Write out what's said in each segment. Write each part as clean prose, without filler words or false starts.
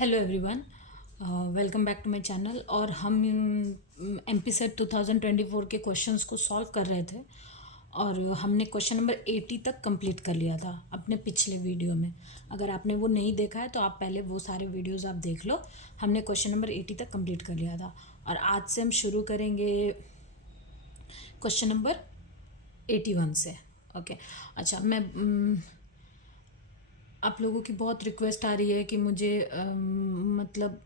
Hello everyone, welcome back to my channel. और हम MP set 2024 के क्वेश्चंस को सॉल्व कर रहे थे और हमने क्वेश्चन नंबर 80 तक कंप्लीट कर लिया था अपने पिछले वीडियो में। अगर आपने वो नहीं देखा है तो आप पहले वो सारे वीडियोस आप देख लो। हमने क्वेश्चन नंबर 80 तक कंप्लीट कर लिया था और आज से हम शुरू करेंगे क्वेश्चन नंबर 81 से। ओके, अच्छा आप लोगों की बहुत रिक्वेस्ट आ रही है कि मुझे मतलब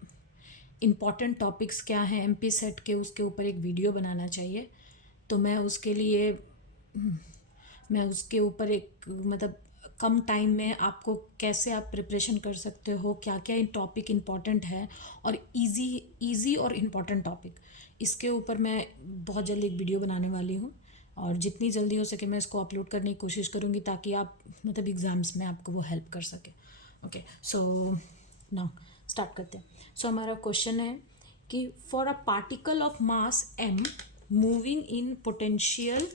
इम्पॉर्टेंट टॉपिक्स क्या हैं एमपी सेट के, उसके ऊपर एक वीडियो बनाना चाहिए। तो मैं उसके ऊपर एक मतलब कम टाइम में आपको कैसे आप प्रिपरेशन कर सकते हो, क्या क्या टॉपिक इम्पॉर्टेंट है और इजी और इम्पॉर्टेंट टॉपिक, इसके ऊपर मैं बहुत जल्दी एक वीडियो बनाने वाली हूँ। और जितनी जल्दी हो सके मैं इसको अपलोड करने की कोशिश करूँगी ताकि आप मतलब एग्ज़ाम्स में आपको वो हेल्प कर सके। ओके, सो नाउ स्टार्ट करते हैं। सो हमारा क्वेश्चन है कि for a particle of mass m moving in potential,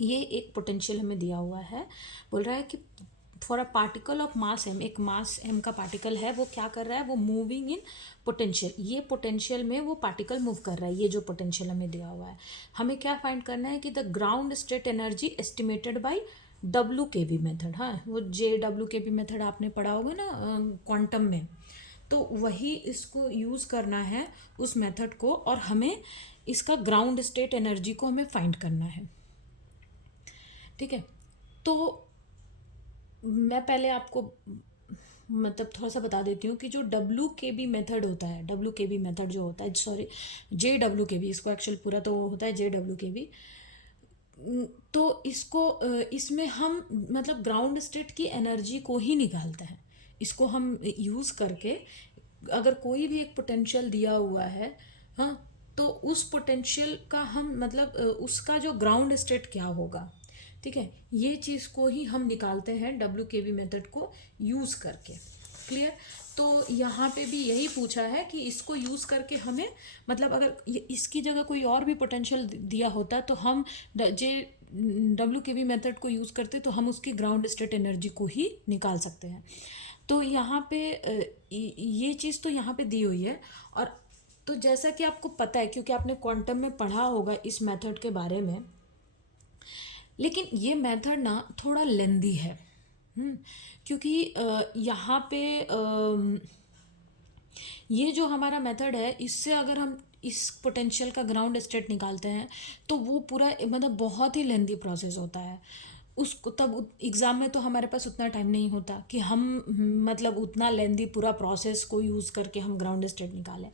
ये एक पोटेंशियल हमें दिया हुआ है। बोल रहा है कि for a particle of mass m, एक मास m का पार्टिकल है, वो क्या कर रहा है, वो मूविंग इन पोटेंशियल, ये पोटेंशियल में वो पार्टिकल मूव कर रहा है। ये जो पोटेंशियल हमें दिया हुआ है, हमें क्या फाइंड करना है कि the ground state energy estimated by W के बी मेथड। हाँ, वो जे डब्ल्यू के बी मेथड आपने पढ़ा होगा ना क्वांटम में, तो वही इसको यूज़ करना है उस मेथड को, और हमें इसका ग्राउंड स्टेट एनर्जी को हमें फाइंड करना है। ठीक है, तो मैं पहले आपको मतलब थोड़ा सा बता देती हूँ कि जो डब्ल्यू के बी मेथड होता है, डब्ल्यू के बी मेथड जो होता है, सॉरी जे डब्ल्यू के बी, इसको एक्चुअल पूरा तो होता है जे डब्ल्यू के बी। तो इसमें हम मतलब ग्राउंड स्टेट की एनर्जी को ही निकालते हैं। इसको हम यूज़ करके अगर कोई भी एक पोटेंशियल दिया हुआ है, हाँ, तो उस पोटेंशियल का हम मतलब उसका जो ग्राउंड स्टेट क्या होगा, ठीक है, ये चीज़ को ही हम निकालते हैं डब्ल्यू के बी मेथड को यूज़ करके। क्लियर? तो यहाँ पे भी यही पूछा है कि इसको यूज़ करके हमें मतलब अगर इसकी जगह कोई और भी पोटेंशियल दिया होता तो हम जे डब्ल्यू के बी मेथड को यूज़ करते तो हम उसकी ग्राउंड स्टेट एनर्जी को ही निकाल सकते हैं। तो यहाँ पे ये चीज़ तो यहाँ पे दी हुई है। और तो जैसा कि आपको पता है, क्योंकि आपने क्वांटम में पढ़ा होगा इस मेथड के बारे में, लेकिन ये मेथड ना थोड़ा लेंदी है। क्योंकि यहाँ पे ये जो हमारा मेथड है, इससे अगर हम इस पोटेंशियल का ग्राउंड स्टेट निकालते हैं तो वो पूरा मतलब बहुत ही लेंदी प्रोसेस होता है। उसको तब एग्ज़ाम में तो हमारे पास उतना टाइम नहीं होता कि हम मतलब उतना लेंदी पूरा प्रोसेस को यूज़ करके हम ग्राउंड स्टेट निकालें।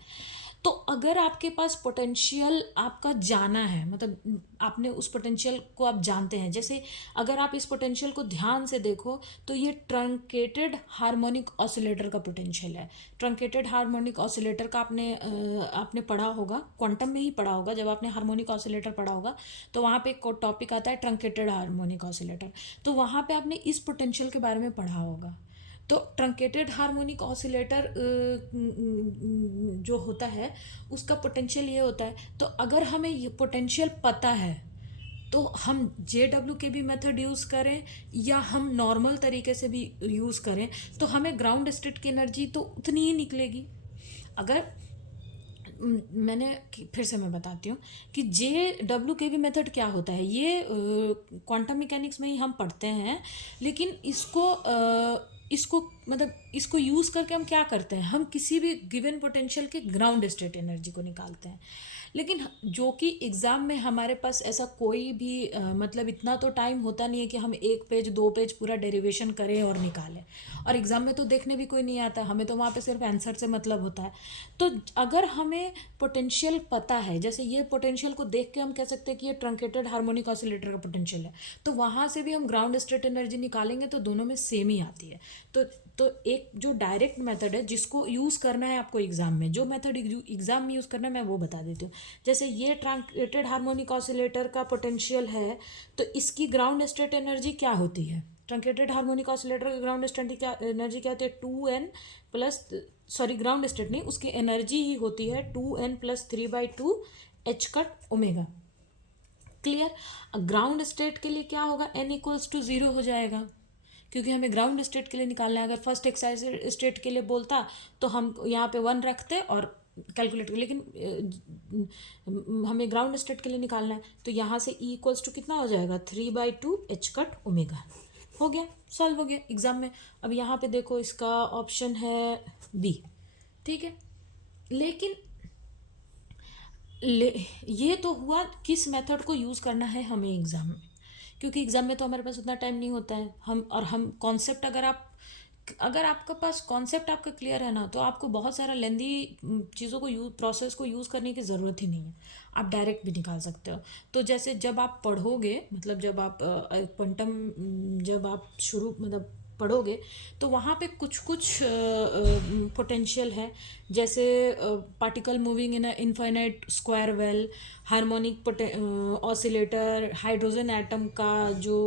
तो अगर आपके पास पोटेंशियल आपका जाना है, मतलब आपने उस पोटेंशियल को आप जानते हैं, जैसे अगर आप इस पोटेंशियल को ध्यान से देखो तो ये ट्रंकेटेड हार्मोनिक ऑसिलेटर का पोटेंशियल है। ट्रंकेटेड हार्मोनिक ऑसिलेटर का आपने पढ़ा होगा, क्वांटम में ही पढ़ा होगा। जब आपने हार्मोनिक ऑसिलेटर पढ़ा होगा तो वहाँ पे एक टॉपिक आता है ट्रंकेटेड हार्मोनिक ऑसिलेटर, तो वहाँ पे आपने इस पोटेंशियल के बारे में पढ़ा होगा। तो ट्रंकेटेड हार्मोनिक ऑसिलेटर जो होता है उसका पोटेंशियल ये होता है। तो अगर हमें ये पोटेंशियल पता है तो हम जे डब्ल्यू के भी मेथड यूज़ करें या हम नॉर्मल तरीके से भी यूज़ करें तो हमें ग्राउंड स्टेट की एनर्जी तो उतनी ही निकलेगी। अगर मैंने फिर से मैं बताती हूँ कि जे डब्ल्यू के बी मेथड क्या होता है, ये क्वांटम मैकेनिक्स में ही हम पढ़ते हैं। लेकिन इसको मतलब इसको यूज़ करके हम क्या करते हैं, हम किसी भी गिवन पोटेंशियल के ग्राउंड स्टेट एनर्जी को निकालते हैं। लेकिन जो कि एग्ज़ाम में हमारे पास ऐसा कोई भी मतलब इतना तो टाइम होता नहीं है कि हम एक पेज दो पेज पूरा डेरिवेशन करें और निकालें। और एग्ज़ाम में तो देखने भी कोई नहीं आता, हमें तो वहाँ पे सिर्फ आंसर से मतलब होता है। तो अगर हमें पोटेंशियल पता है, जैसे ये पोटेंशियल को देख के हम कह सकते हैं कि ये ट्रंकेटेड हार्मोनिक ऑसिलेटर का पोटेंशियल है, तो वहाँ से भी हम ग्राउंड स्टेट एनर्जी निकालेंगे तो दोनों में सेम ही आती है। तो एक जो डायरेक्ट मेथड है जिसको यूज़ करना है आपको एग्ज़ाम में, जो मेथड एग्ज़ाम में यूज़ करना है मैं वो बता देती हूँ। जैसे ये ट्रंकेटेड हार्मोनिक ऑसिलेटर का पोटेंशियल है, तो इसकी ग्राउंड स्टेट एनर्जी क्या होती है, ट्रंकेटेड हार्मोनिक ऑसिलेटर की ग्राउंड स्टेट क्या एनर्जी क्या होती है, 2n plus, sorry ground state नहीं, उसकी एनर्जी ही होती है 2n plus 3/2 H cut omega. Clear? Ground state के लिए क्या होगा, n इक्वल्स टू 0 हो जाएगा, क्योंकि हमें ग्राउंड स्टेट के लिए निकालना है। अगर फर्स्ट एक्साइटेड स्टेट के लिए बोलता तो हम यहाँ पे 1 रखते और कैलकुलेट कर, लेकिन हमें ग्राउंड स्टेट के लिए निकालना है, तो यहाँ से E इक्वल्स टू कितना हो जाएगा 3/2 H कट ओमेगा। हो गया, सॉल्व हो गया एग्जाम में। अब यहाँ पे देखो इसका ऑप्शन है बी, ठीक है। लेकिन ये तो हुआ किस मेथड को यूज़ करना है हमें एग्ज़ाम में, क्योंकि एग्ज़ाम में तो हमारे पास उतना टाइम नहीं होता है। हम कॉन्सेप्ट, अगर आपका पास कॉन्सेप्ट आपका क्लियर है ना, तो आपको बहुत सारा लेंदी चीज़ों को प्रोसेस को यूज़ करने की ज़रूरत ही नहीं है, आप डायरेक्ट भी निकाल सकते हो। तो जैसे जब आप पढ़ोगे, मतलब जब आप क्वांटम जब आप शुरू मतलब पढ़ोगे, तो वहाँ पे कुछ कुछ पोटेंशियल है, जैसे particle moving in infinite square well, harmonic oscillator, hydrogen atom का जो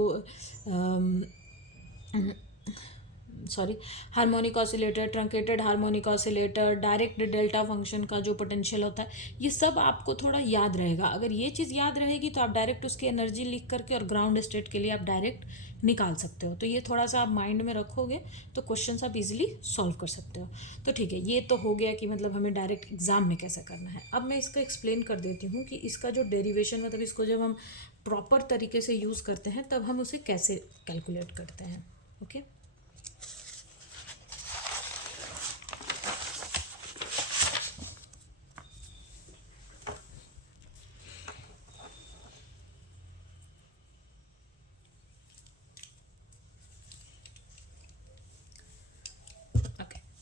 sorry harmonic oscillator, truncated harmonic oscillator, direct delta function का जो पोटेंशियल होता है, ये सब आपको थोड़ा याद रहेगा। अगर ये चीज़ याद रहेगी तो आप डायरेक्ट उसकी एनर्जी लिख करके और ग्राउंड स्टेट के लिए आप डायरेक्ट निकाल सकते हो। तो ये थोड़ा सा आप माइंड में रखोगे तो क्वेश्चन आप इजीली सॉल्व कर सकते हो। तो ठीक है, ये तो हो गया कि मतलब हमें डायरेक्ट एग्जाम में कैसे करना है। अब मैं इसका एक्सप्लेन कर देती हूँ कि इसका जो डेरिवेशन, मतलब इसको जब हम प्रॉपर तरीके से यूज़ करते हैं तब हम उसे कैसे कैलकुलेट करते हैं। ओके,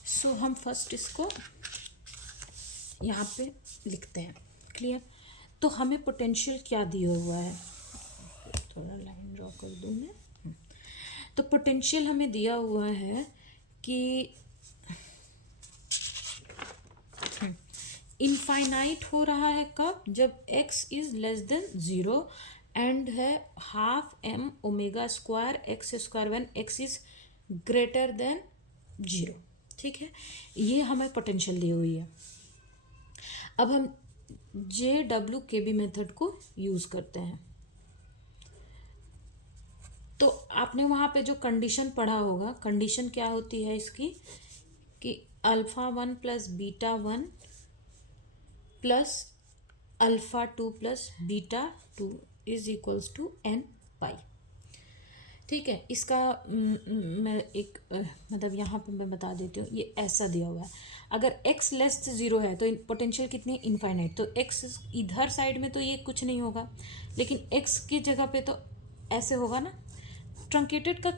सो हम फर्स्ट इसको यहाँ पे लिखते हैं, क्लियर। तो हमें पोटेंशियल क्या दिया हुआ है, थोड़ा लाइन ड्रॉ कर दूँ मैं। तो पोटेंशियल हमें दिया हुआ है कि इनफाइनाइट हो रहा है कब, जब x is less than 0 and है ½ m ओमेगा² x² when x is greater than 0, ठीक है। ये हमें पोटेंशियल दी हुई है। अब हम JWKB मेथड को यूज़ करते हैं। तो आपने वहाँ पे जो कंडीशन पढ़ा होगा, कंडीशन क्या होती है इसकी कि α1 + β1 + α2 + β2 इज इक्वल्स टू n π, ठीक है। इसका मैं एक मतलब यहाँ पे मैं बता देती हूँ, ये ऐसा दिया हुआ है। अगर x लेस 0 है तो पोटेंशियल कितनी इनफाइनाइट, तो x इधर साइड में तो ये कुछ नहीं होगा, लेकिन x की जगह पे तो ऐसे होगा ना। ट्रंकेटेड का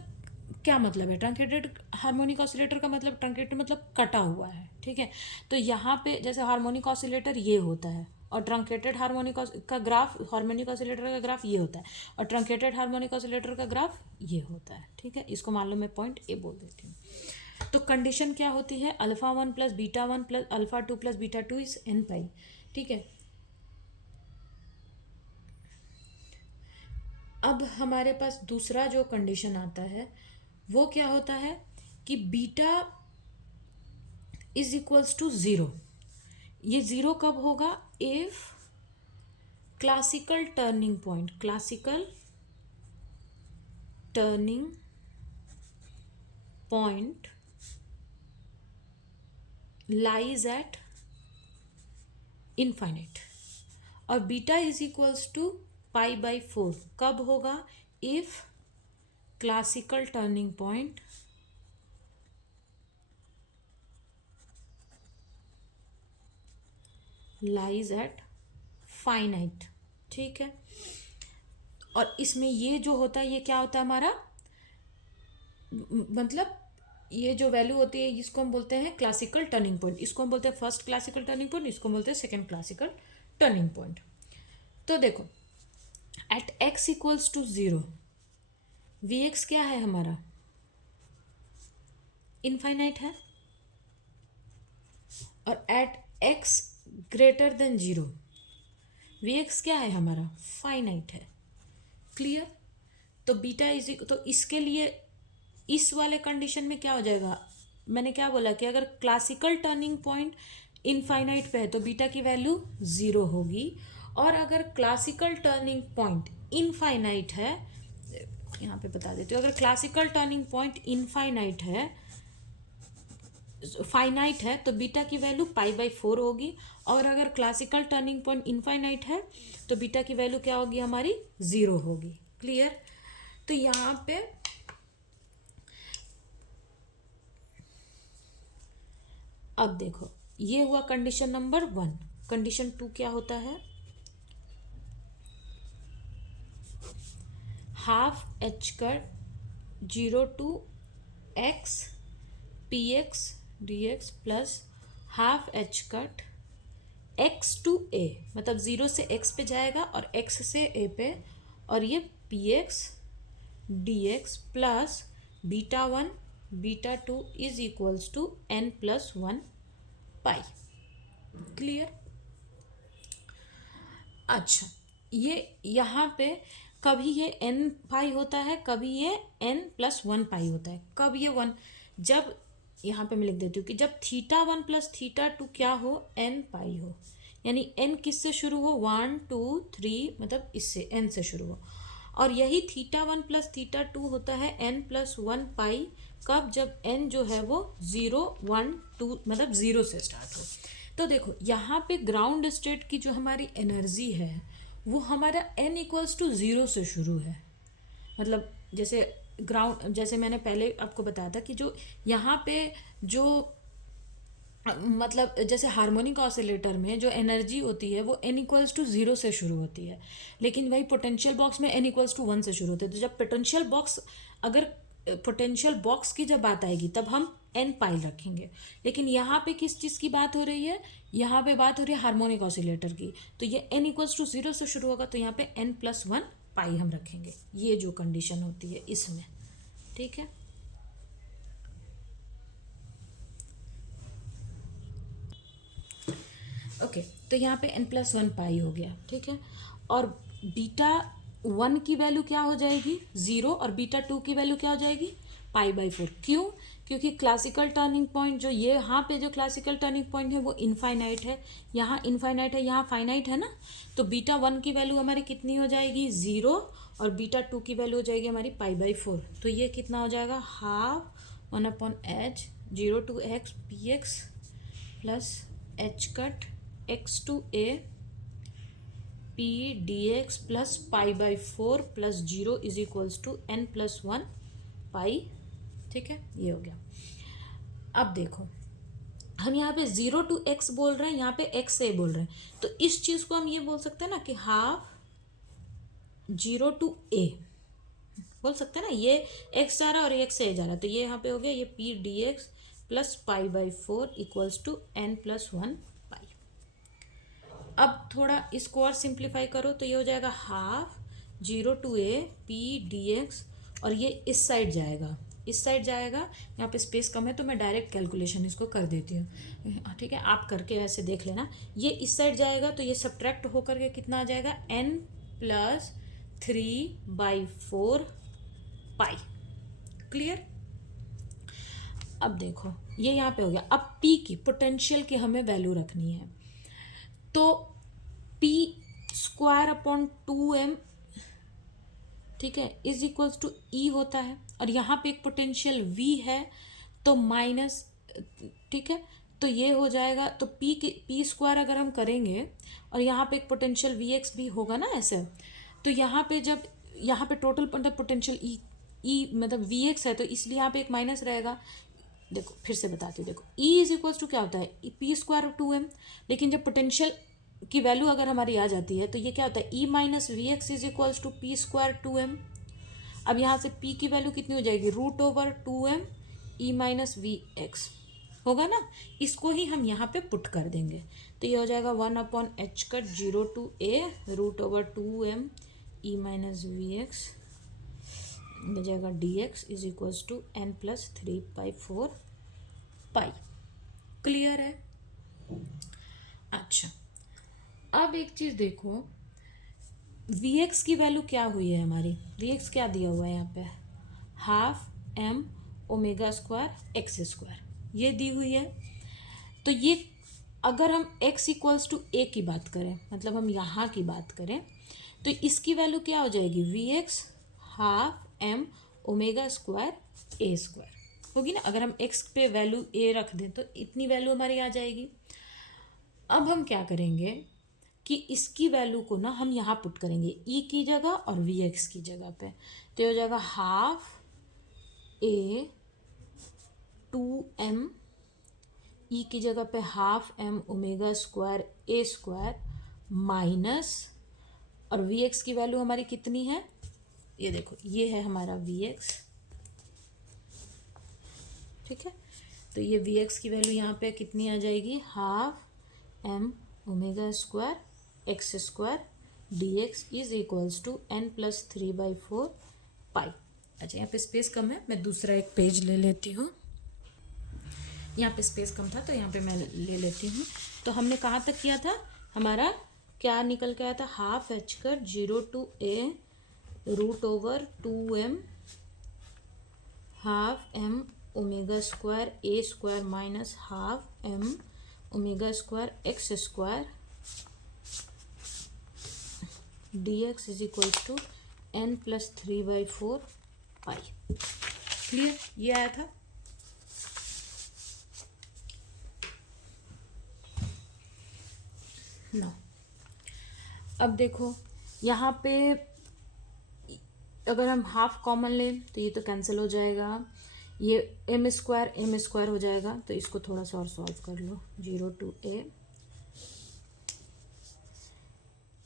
क्या मतलब है, ट्रंकेटेड हार्मोनिक ऑसिलेटर का मतलब, ट्रंकेटेड मतलब कटा हुआ है, ठीक है। तो यहाँ पे जैसे हार्मोनिक ऑसिलेटर ये होता है, और ट्रंकेटेड हार्मोनिक का ग्राफ, हार्मोनिक ऑसिलेटर का ग्राफ ये होता है, और ट्रंकेटेड हार्मोनिक ऑसिलेटर का ग्राफ ये होता है, ठीक है। इसको मान लो मैं पॉइंट ए बोल देती हूँ। तो कंडीशन क्या होती है, α1 + β1 + α2 + β2 इज n π, ठीक है। अब हमारे पास दूसरा जो कंडीशन आता है वो क्या होता है कि बीटा इज इक्वल्स टू 0। ये 0 कब होगा, if classical turning point, classical turning point lies at infinite, और बीटा इज इक्वल्स टू π/4 कब होगा, if classical turning point lies at finite, ठीक है। और इसमें ये जो होता है, ये क्या होता है हमारा, मतलब ये जो वैल्यू होती है इसको हम बोलते हैं क्लासिकल टर्निंग पॉइंट, इसको हम बोलते हैं फर्स्ट क्लासिकल टर्निंग पॉइंट, इसको हम बोलते हैं सेकेंड क्लासिकल टर्निंग पॉइंट। तो देखो at x equals to 0 Vx क्या है हमारा, इनफाइनाइट है, और at x greater than 0 Vx क्या है हमारा, फाइनाइट है, क्लियर। तो बीटा इज, तो इसके लिए इस वाले कंडीशन में क्या हो जाएगा, मैंने क्या बोला कि अगर क्लासिकल टर्निंग पॉइंट इनफाइनाइट पे है तो बीटा की वैल्यू 0 होगी, और अगर क्लासिकल टर्निंग पॉइंट इनफाइनाइट है यहाँ पे बता देती हूँ, अगर क्लासिकल टर्निंग पॉइंट इनफाइनाइट है, फाइनाइट है, तो बीटा की वैल्यू π/4 होगी, और अगर क्लासिकल टर्निंग पॉइंट इनफाइनाइट है तो बीटा की वैल्यू क्या होगी हमारी, 0 होगी। क्लियर। तो यहाँ पे अब देखो, ये हुआ कंडीशन नंबर 1। कंडीशन 2 क्या होता है, half H cut 0 to x px dx plus half H cut x to a, मतलब 0 से x पे जाएगा और x से a पे, और ये px dx plus β1 β2 is equals to n+1 pi. Clear. अच्छा, ये यहाँ पे कभी ये n पाई होता है, कभी ये n+1 पाई होता है। कब ये 1, जब यहाँ पे मैं लिख देती हूँ कि जब θ1 + θ2 क्या हो, n पाई हो, यानी n किससे शुरू हो, 1 2 3, मतलब इससे n से शुरू हो, और यही θ1 + θ2 होता है n+1 पाई। कब, जब n जो है वो 0 1 2 मतलब 0 से स्टार्ट हो। तो देखो यहाँ पे ग्राउंड स्टेट की जो हमारी एनर्जी है वो हमारा n = 0 से शुरू है। मतलब जैसे ग्राउंड, जैसे मैंने पहले आपको बताया था कि जो यहाँ पे जो मतलब जैसे हार्मोनिक ऑसिलेटर में जो एनर्जी होती है वो n = 0 से शुरू होती है, लेकिन वही पोटेंशियल बॉक्स में n = 1 से शुरू होती है। तो जब पोटेंशियल बॉक्स, अगर पोटेंशियल बॉक्स की जब बात आएगी तब हम n पाई रखेंगे, लेकिन यहाँ पे किस चीज़ की बात हो रही है, यहाँ पे बात हो रही है हार्मोनिक ऑसिलेटर की। तो ये n = 0 से शुरू होगा, तो यहाँ पे n+1 पाई हम रखेंगे। ये जो कंडीशन होती है इसमें, ठीक है। ओके, तो यहाँ पे n+1 पाई हो गया, ठीक है। और β1 की वैल्यू क्या हो जाएगी, 0, और β2 की वैल्यू क्या हो जाएगी, π/4। क्यों, क्योंकि क्लासिकल टर्निंग पॉइंट जो ये यहाँ पे जो क्लासिकल टर्निंग पॉइंट है वो इनफाइनाइट है, यहाँ इनफाइनाइट है, यहाँ फाइनाइट है ना। तो β1 की वैल्यू हमारी कितनी हो जाएगी, 0, और β2 की वैल्यू हो जाएगी हमारी π/4। तो ये कितना हो जाएगा, half 1/h 0 to x px plus h cut x to a p dx plus π/4 plus 0 is equals to n+1 pi. ठीक है, ये हो गया। अब देखो, हम यहाँ पे 0 to x बोल रहे हैं, यहाँ पे x से बोल रहे हैं, तो इस चीज़ को हम ये बोल सकते हैं ना कि हाफ 0 to a बोल सकते हैं ना। ये x जा रहा है और x से a जा रहा है, तो ये यहाँ पे हो गया, ये p dx plus π/4 equals to n+1 pi. अब थोड़ा इसको और सिंप्लीफाई करो तो ये हो जाएगा half 0 to a p dx, और ये इस साइड जाएगा, इस साइड जाएगा। यहाँ पे स्पेस कम है तो मैं डायरेक्ट कैलकुलेशन इसको कर देती हूँ, ठीक है। आप करके ऐसे देख लेना। ये इस साइड जाएगा तो ये सब्ट्रैक्ट होकर के कितना आ जाएगा, n+3/4 पाई। क्लियर। अब देखो ये यहाँ पे हो गया। अब P की पोटेंशियल की हमें वैल्यू रखनी है, तो P²/2m, ठीक है, इज इक्वल्स टू E होता है, और यहाँ पे एक पोटेंशियल V है तो माइनस, ठीक है, तो ये हो जाएगा। तो P² अगर हम करेंगे और यहाँ पे एक पोटेंशियल Vx भी होगा ना ऐसे, तो यहाँ पे जब यहाँ पे टोटल मतलब पोटेंशियल E मतलब Vx है, तो इसलिए यहाँ पे एक माइनस रहेगा। देखो फिर से बताती हूँ, देखो E इज इक्वल्स टू क्या होता है, P²/2m, लेकिन जब पोटेंशियल की वैल्यू अगर हमारी आ जाती है तो ये क्या होता है, E - Vx is equals to P²/2m। अब यहाँ से P की वैल्यू कितनी हो जाएगी, √2m E - Vx होगा ना। इसको ही हम यहाँ पे पुट कर देंगे, तो ये हो जाएगा 1/h cut 0 to a √2m E - Vx हो जाएगा dx is equals to n+3/4 pi. Clear है। अच्छा, अब एक चीज़ देखो, Vx की वैल्यू क्या हुई है हमारी, Vx क्या दिया हुआ है यहाँ पे, हाफ m ω² x², ये दी हुई है। तो ये अगर हम x = a की बात करें, मतलब हम यहाँ की बात करें, तो इसकी वैल्यू क्या हो जाएगी, Vx half M omega square ए स्क्वायर होगी ना। अगर हम एक्स पे वैल्यू ए रख दें तो इतनी वैल्यू हमारी आ जाएगी। अब हम क्या करेंगे कि इसकी वैल्यू को ना हम यहाँ पुट करेंगे ई की जगह और वी एक्स की जगह पे। तो ये हो जाएगा हाफ ए 2m, ई की जगह पे हाफ एम ओमेगा स्क्वायर ए स्क्वायर माइनस, और वी एक्स की वैल्यू हमारी कितनी है, ये देखो ये है हमारा वी एक्स। ठीक है, तो ये वी एक्स की वैल्यू यहाँ पे कितनी आ जाएगी, half M omega square x square d x is equals to n plus 3/4 pi. अच्छा, यहाँ पे स्पेस कम है, मैं दूसरा एक पेज ले लेती हूँ। यहाँ पे स्पेस कम था तो यहाँ पे मैं ले लेती हूँ। तो हमने कहाँ तक किया था, हमारा क्या निकल के आया था, हाफ एच कर 0 to a root over 2m half M omega square A square minus half M omega square x square d x is equals to n plus 3/4 pi. Clear, ये आया था। ना अब देखो यहाँ पे अगर हम हाफ कॉमन लें तो ये तो कैंसिल हो जाएगा, ये एम स्क्वायर हो जाएगा। तो इसको थोड़ा सा और सॉल्व कर लो, 0 to a,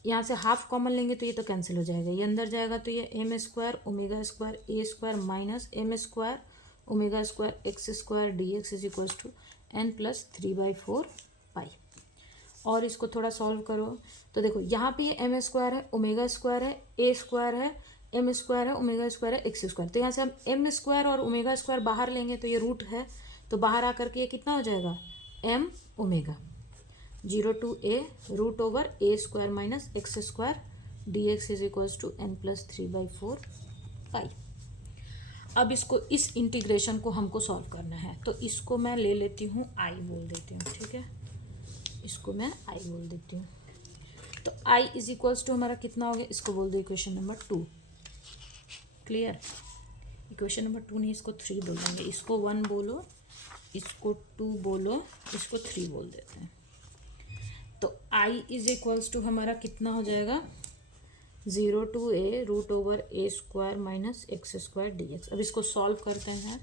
यहाँ से हाफ कॉमन लेंगे तो ये तो कैंसिल हो जाएगा, ये अंदर जाएगा तो ये m square omega square A square minus m square omega square x square d x is equal to n plus 3/4 pi. और इसको थोड़ा सॉल्व करो तो देखो यहाँ पे ये एम स्क्वायर है ओमेगा स्क्वायर है ए स्क्वायर है एम स्क्वायर है ओमेगा स्क्वायर है एक्स स्क्वायर। तो यहाँ से हम एम स्क्वायर और ओमेगा स्क्वायर बाहर लेंगे तो ये रूट है, तो बाहर आकर के ये कितना हो जाएगा, m omega 0 to a root over a square minus x square d x is equals to n plus 3/4 pi. अब इसको, इस इंटीग्रेशन को हमको सॉल्व करना है, तो इसको मैं ले लेती हूँ आई बोल देती हूँ। ठीक है, इसको मैं आई बोल देती हूँ। तो आई इज इक्वल्स टू हमारा कितना हो गया, इसको बोल दो equation number 2। Clear, equation number 2 नहीं, इसको 3 बोल देंगे। इसको 1 बोलो, इसको 2 बोलो, इसको 3 बोल देते हैं। तो आई इज इक्वल्स टू हमारा कितना हो जाएगा, 0 to a root over a square minus x square d x. अब इसको सॉल्व करते हैं।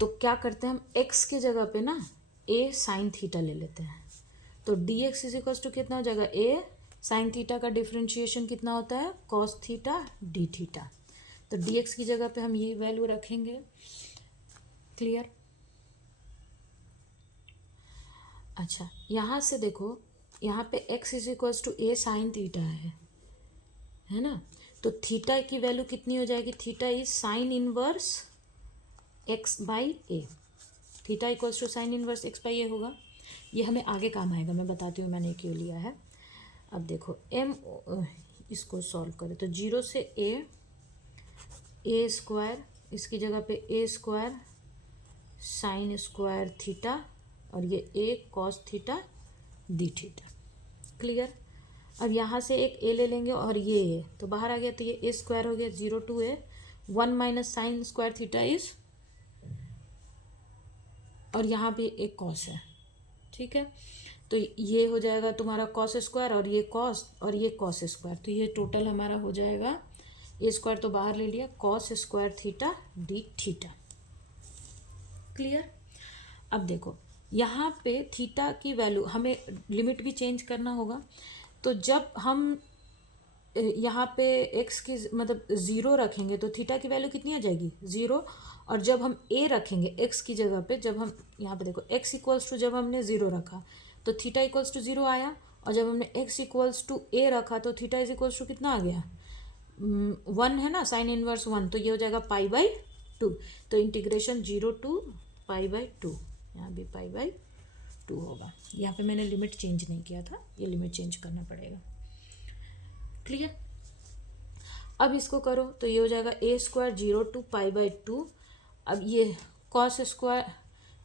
तो क्या करते हैं हम, एक्स के जगह पे ना ए साइन थीटा ले लेते हैं। तो d x is equals to कितना हो जाएगा, ए साइन थीटा का डिफरेंशिएशन कितना होता है, कॉस थीटा डी थीटा। तो डी एक्स की जगह पे हम ये वैल्यू रखेंगे। क्लियर, अच्छा यहाँ से देखो, यहाँ पे x is equals to A sine theta है ना। तो थीटा की वैल्यू कितनी हो जाएगी, theta is sine inverse x by A. Theta equals to sine inverse x by A होगा। ये हमें आगे काम आएगा, मैं बताती हूँ मैंने क्यों लिया है। अब देखो m, इसको सॉल्व करें तो 0 से ए स्क्वायर, इसकी जगह पे A square sine square theta और ये A cos theta D theta. Clear, अब यहाँ से एक ए ले लेंगे और ये ए तो बाहर आ गया, तो ये ए स्क्वायर हो गया 0 to a 1 minus sign square theta is, और यहाँ पे एक कॉस है। ठीक है, तो ये हो जाएगा तुम्हारा कॉस स्क्वायर और ये कॉस स्क्वायर, तो ये टोटल हमारा हो जाएगा, ए स्क्वायर तो बाहर ले लिया, cos square theta D theta. Clear, अब देखो यहाँ पे थीटा की वैल्यू हमें लिमिट भी चेंज करना होगा। तो जब हम यहाँ पे x की मतलब 0 रखेंगे तो थीटा की वैल्यू कितनी आ जाएगी, 0। और जब हम a रखेंगे x की जगह पे, जब हम यहाँ पे देखो x इक्वल्स टू, जब हमने 0 रखा तो थीटा इक्वल्स टू 0 आया, और जब हमने x इक्वल्स टू a रखा तो थीटा इज इक्वल्स टू कितना आ गया, 1 है ना, साइन इनवर्स 1, तो ये हो जाएगा π/2। तो इंटीग्रेशन 0 to π/2, यहाँ भी π/2 होगा। यहाँ पे मैंने लिमिट चेंज नहीं किया था, ये लिमिट चेंज करना पड़ेगा। क्लियर, अब इसको करो तो ये हो जाएगा ए स्क्वायर 0 to π/2। अब ये cos square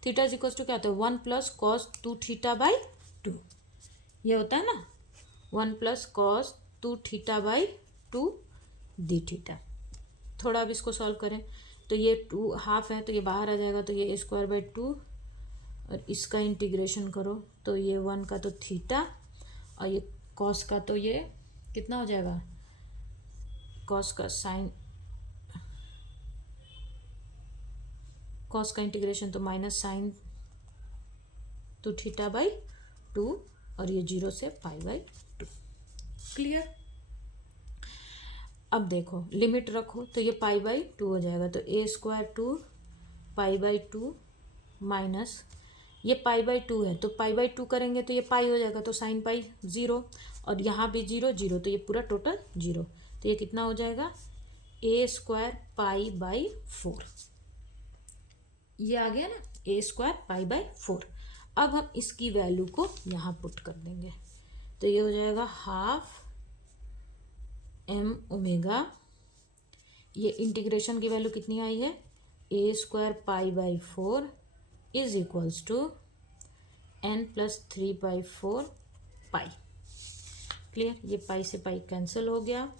theta is equals to क्या होता है, 1 प्लस कॉस 2 थीटा बाई 2, ये होता है ना, 1 plus cos 2 theta by 2 D theta. थोड़ा अब इसको सॉल्व करें तो ये 2 हाफ है तो ये बाहर आ जाएगा, तो ये a² 2 और इसका इंटीग्रेशन करो तो ये 1 का तो थीटा और ये कॉस का तो ये कितना हो जाएगा, कॉस का साइन, कॉस का इंटीग्रेशन तो -sin2θ/2 और ये 0 से π/2। क्लियर। अब देखो लिमिट रखो तो ये π/2 हो जाएगा, तो a² 2 π/2 माइनस ये π/2 है तो π/2 करेंगे तो ये पाई हो जाएगा, तो साइन पाई 0 और यहाँ भी 0 0 तो ये पूरा टोटल 0, तो ये कितना हो जाएगा a² π/4। ये आ गया ना a² π/4। अब हम इसकी वैल्यू को यहाँ पुट कर देंगे तो ये हो जाएगा 12m ओमेगा, ये इंटीग्रेशन की वैल्यू कितनी आई है a² π/4 is equals to n+3/4 pi. Clear. ये पाई से पाई कैंसिल हो गया,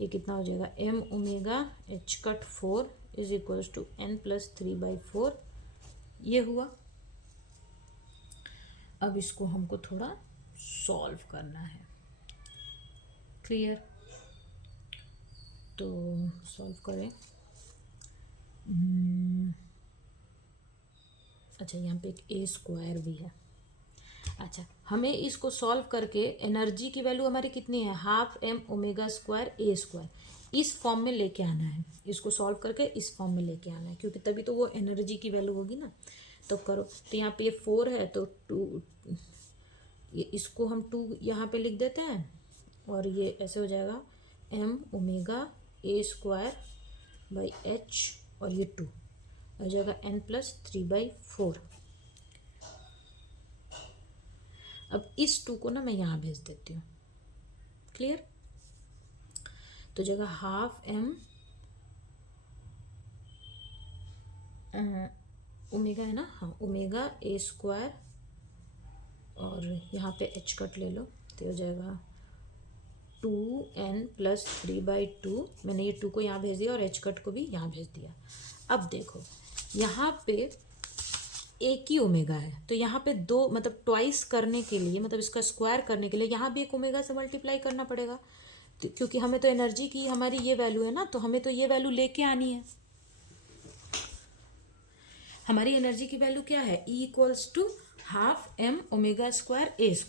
ये कितना हो जाएगा m omega h⁻4 is equals to n+3/4 ये हुआ। अब इसको हमको थोड़ा सॉल्व करना है। क्लियर। तो सॉल्व करें। अच्छा यहाँ पे एक a² भी है। अच्छा हमें इसको सॉल्व करके एनर्जी की वैल्यू हमारी कितनी है 12m ओमेगा² a², इस फॉर्म में लेके आना है। इसको सॉल्व करके इस फॉर्म में लेके आना है क्योंकि तभी तो वो एनर्जी की वैल्यू होगी ना। तो करो, तो यहाँ पे ये 4 है तो 2, ये इसको हम 2 यहाँ पे लिख देते हैं और ये ऐसे हो जाएगा m ओमेगा a²/h और ये 2 हो जाएगा n+3/4। अब इस 2 को ना मैं यहाँ भेज देती हूँ। क्लियर। तो जगह 12m ओमेगा है ना, हाँ ओमेगा a² और यहाँ पे h कट ले लो तो हो जाएगा 2n+3/2। मैंने ये 2 को यहाँ भेज दिया और h कट को भी यहाँ भेज दिया। अब देखो यहाँ पे एक ही ओमेगा है तो यहाँ पे 2 मतलब ट्वाइस करने के लिए, मतलब इसका स्क्वायर करने के लिए यहाँ भी एक ओमेगा से मल्टीप्लाई करना पड़ेगा, तो क्योंकि हमें तो एनर्जी की हमारी ये वैल्यू है ना, तो हमें तो ये वैल्यू लेके आनी है। हमारी एनर्जी की वैल्यू क्या है E = 12m ओमेगा² a²,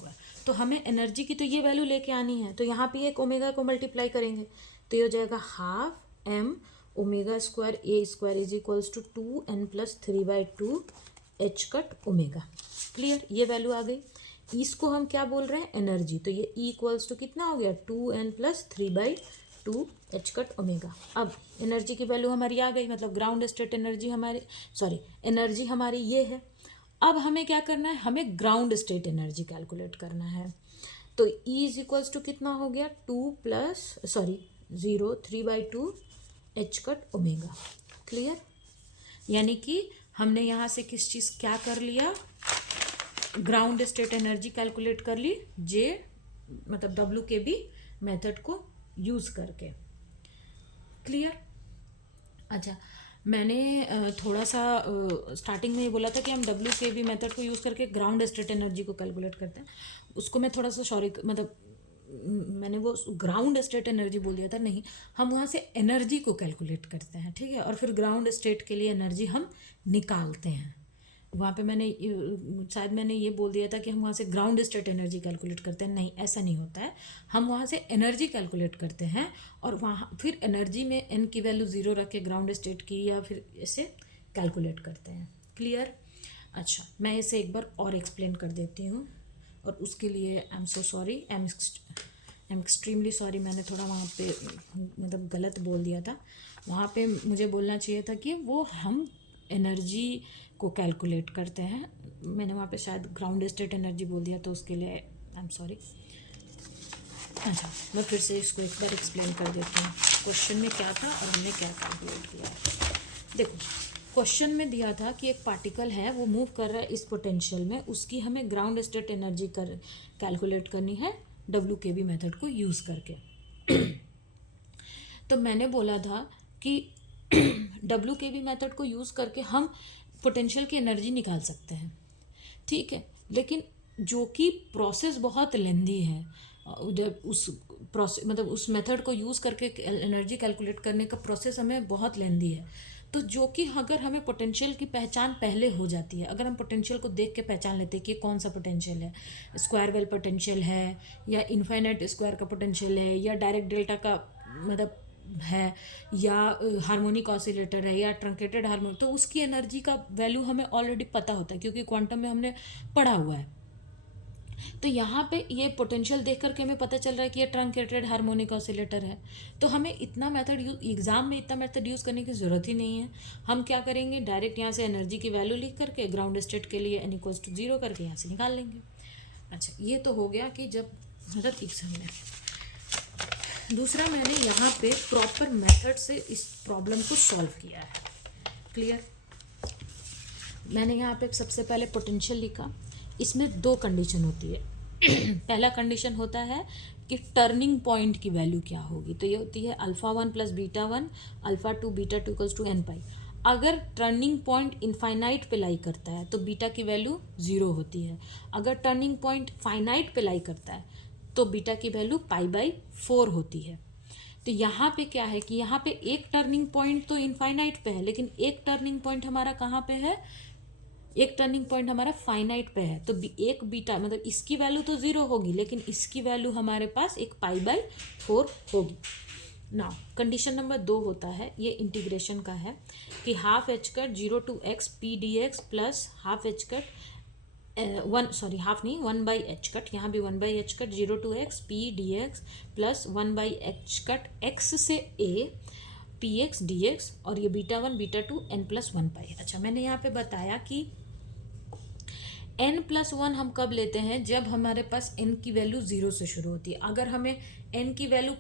तो हमें एनर्जी की तो ये वैल्यू लेके आनी है। तो यहाँ पे एक ओमेगा को मल्टीप्लाई करेंगे तो ये हो जाएगा 12m omega a² is equals to 2n+3/2 h⁻. Clear. ये वैल्यू आ गई। इसको हम क्या बोल रहे हैं एनर्जी, तो ये E = कितना हो गया 2n+3/2 h⁻. अब एनर्जी की वैल्यू हमारी आ गई, मतलब ग्राउंड स्टेट एनर्जी हमारी, सॉरी एनर्जी हमारी ये है। अब हमें क्या करना है, हमें ग्राउंड स्टेट एनर्जी कैलकुलेट करना है। तो E = कितना हो गया 3/2 h⁻. क्लियर। यानी कि हमने यहाँ से किस चीज़ क्या कर लिया, ग्राउंड स्टेट एनर्जी कैलकुलेट कर ली, जे मतलब WKB मेथड को यूज़ करके। क्लियर। अच्छा मैंने थोड़ा सा स्टार्टिंग में ये बोला था कि हम WKB मेथड को यूज़ करके ग्राउंड स्टेट एनर्जी को कैलकुलेट करते हैं, उसको मैं थोड़ा सा सॉरी मतलब मैंने वो ग्राउंड स्टेट एनर्जी बोल दिया था, नहीं हम वहाँ से एनर्जी को कैलकुलेट करते हैं। ठीक है। और फिर ग्राउंड स्टेट के लिए एनर्जी हम निकालते हैं। वहाँ पे शायद मैंने ये बोल दिया था कि हम वहाँ से ग्राउंड स्टेट एनर्जी कैलकुलेट करते हैं, नहीं ऐसा नहीं होता है। हम वहाँ से एनर्जी कैलकुलेट करते हैं और वहाँ फिर एनर्जी में n की वैल्यू 0 रख के ग्राउंड स्टेट की या फिर ऐसे कैलकुलेट करते हैं। क्लियर। अच्छा मैं इसे एक बार और एक्सप्लेन कर देती हूँ और उसके लिए I am so sorry, I am extremely sorry. मैंने थोड़ा वहाँ पे मतलब गलत बोल दिया था। वहाँ पे मुझे बोलना चाहिए था कि वो हम एनर्जी को कैलकुलेट करते हैं, मैंने वहाँ पे शायद ग्राउंड स्टेट एनर्जी बोल दिया, तो उसके लिए आई एम सॉरी। अच्छा मैं फिर से इसको एक बार एक्सप्लेन कर देती हूँ क्वेश्चन में क्या था और हमने क्या कैलकुलेट किया। देखो क्वेश्चन में दिया था कि एक पार्टिकल है वो मूव कर रहा है इस पोटेंशियल में, उसकी हमें ग्राउंड स्टेट एनर्जी कैलकुलेट करनी है WKB मेथड को यूज़ करके। तो मैंने बोला था कि डब्ल्यू के बी मेथड को यूज़ करके हम पोटेंशियल की एनर्जी निकाल सकते हैं, ठीक है। लेकिन जो कि प्रोसेस बहुत लेंदी है, जब उस प्रोसेस मतलब उस मेथड को यूज़ करके एनर्जी कैलकुलेट करने का प्रोसेस हमें बहुत लेंदी है। तो जो कि अगर हमें पोटेंशियल की पहचान पहले हो जाती है, अगर हम पोटेंशियल को देख के पहचान लेते हैं कि कौन सा पोटेंशियल है, स्क्वायर वेल पोटेंशियल है या इनफाइनाइट स्क्वायर का पोटेंशियल है या डायरेक्ट डेल्टा का मतलब है या हार्मोनिक ऑसिलेटर है या ट्रंकेटेड हार्मोनिक, तो उसकी एनर्जी का वैल्यू हमें ऑलरेडी पता होता है क्योंकि क्वांटम में हमने पढ़ा हुआ है। तो यहाँ पे ये पोटेंशियल देख करके हमें पता चल रहा है कि ये ट्रंकेटेड हार्मोनिक ऑसिलेटर है। तो हमें इतना मेथड एग्जाम में इतना मेथड यूज़ करने की ज़रूरत ही नहीं है। हम क्या करेंगे, डायरेक्ट यहाँ से एनर्जी की वैल्यू लिख करके ग्राउंड स्टेट के लिए n=0 करके यहाँ से निकाल लेंगे। अच्छा, ये तो हो गया कि जब मतलब एक समय। दूसरा, मैंने यहाँ पे प्रॉपर मेथड से इस प्रॉब्लम को सॉल्व किया है। क्लियर? मैंने यहाँ पे सबसे पहले पोटेंशियल लिखा। इसमें दो कंडीशन होती है। पहला कंडीशन होता है कि टर्निंग पॉइंट की वैल्यू क्या होगी, तो ये होती है α1 + β1 α2 β2 = n पाई। अगर टर्निंग पॉइंट इनफाइनाइट पे लाई करता है तो बीटा की वैल्यू 0 होती है। अगर टर्निंग पॉइंट फाइनाइट पे लाई करता है तो बीटा की वैल्यू π/4 होती है। तो यहाँ पे क्या है कि यहाँ पे एक टर्निंग पॉइंट तो इनफाइनाइट पे है, लेकिन एक टर्निंग पॉइंट हमारा कहाँ पे है, एक टर्निंग पॉइंट हमारा फाइनाइट पे है। तो एक बीटा मतलब इसकी वैल्यू तो 0 होगी, लेकिन इसकी वैल्यू हमारे पास एक π/4 होगी। नाउ कंडीशन नंबर 2 होता है, ये इंटीग्रेशन का है कि half H cut 0 to x p dx plus half H cut half नहीं 1/h कट, यहाँ भी 1/h cut 0 to x p dx plus 1/h cut x से a px dx और ये β1 β2 n+1 पाई। अच्छा, मैंने यहाँ पे बताया कि n+1 हम कब लेते हैं, जब हमारे पास n की वैल्यू 0 से शुरू होती है। अगर हमें n की वैल्यू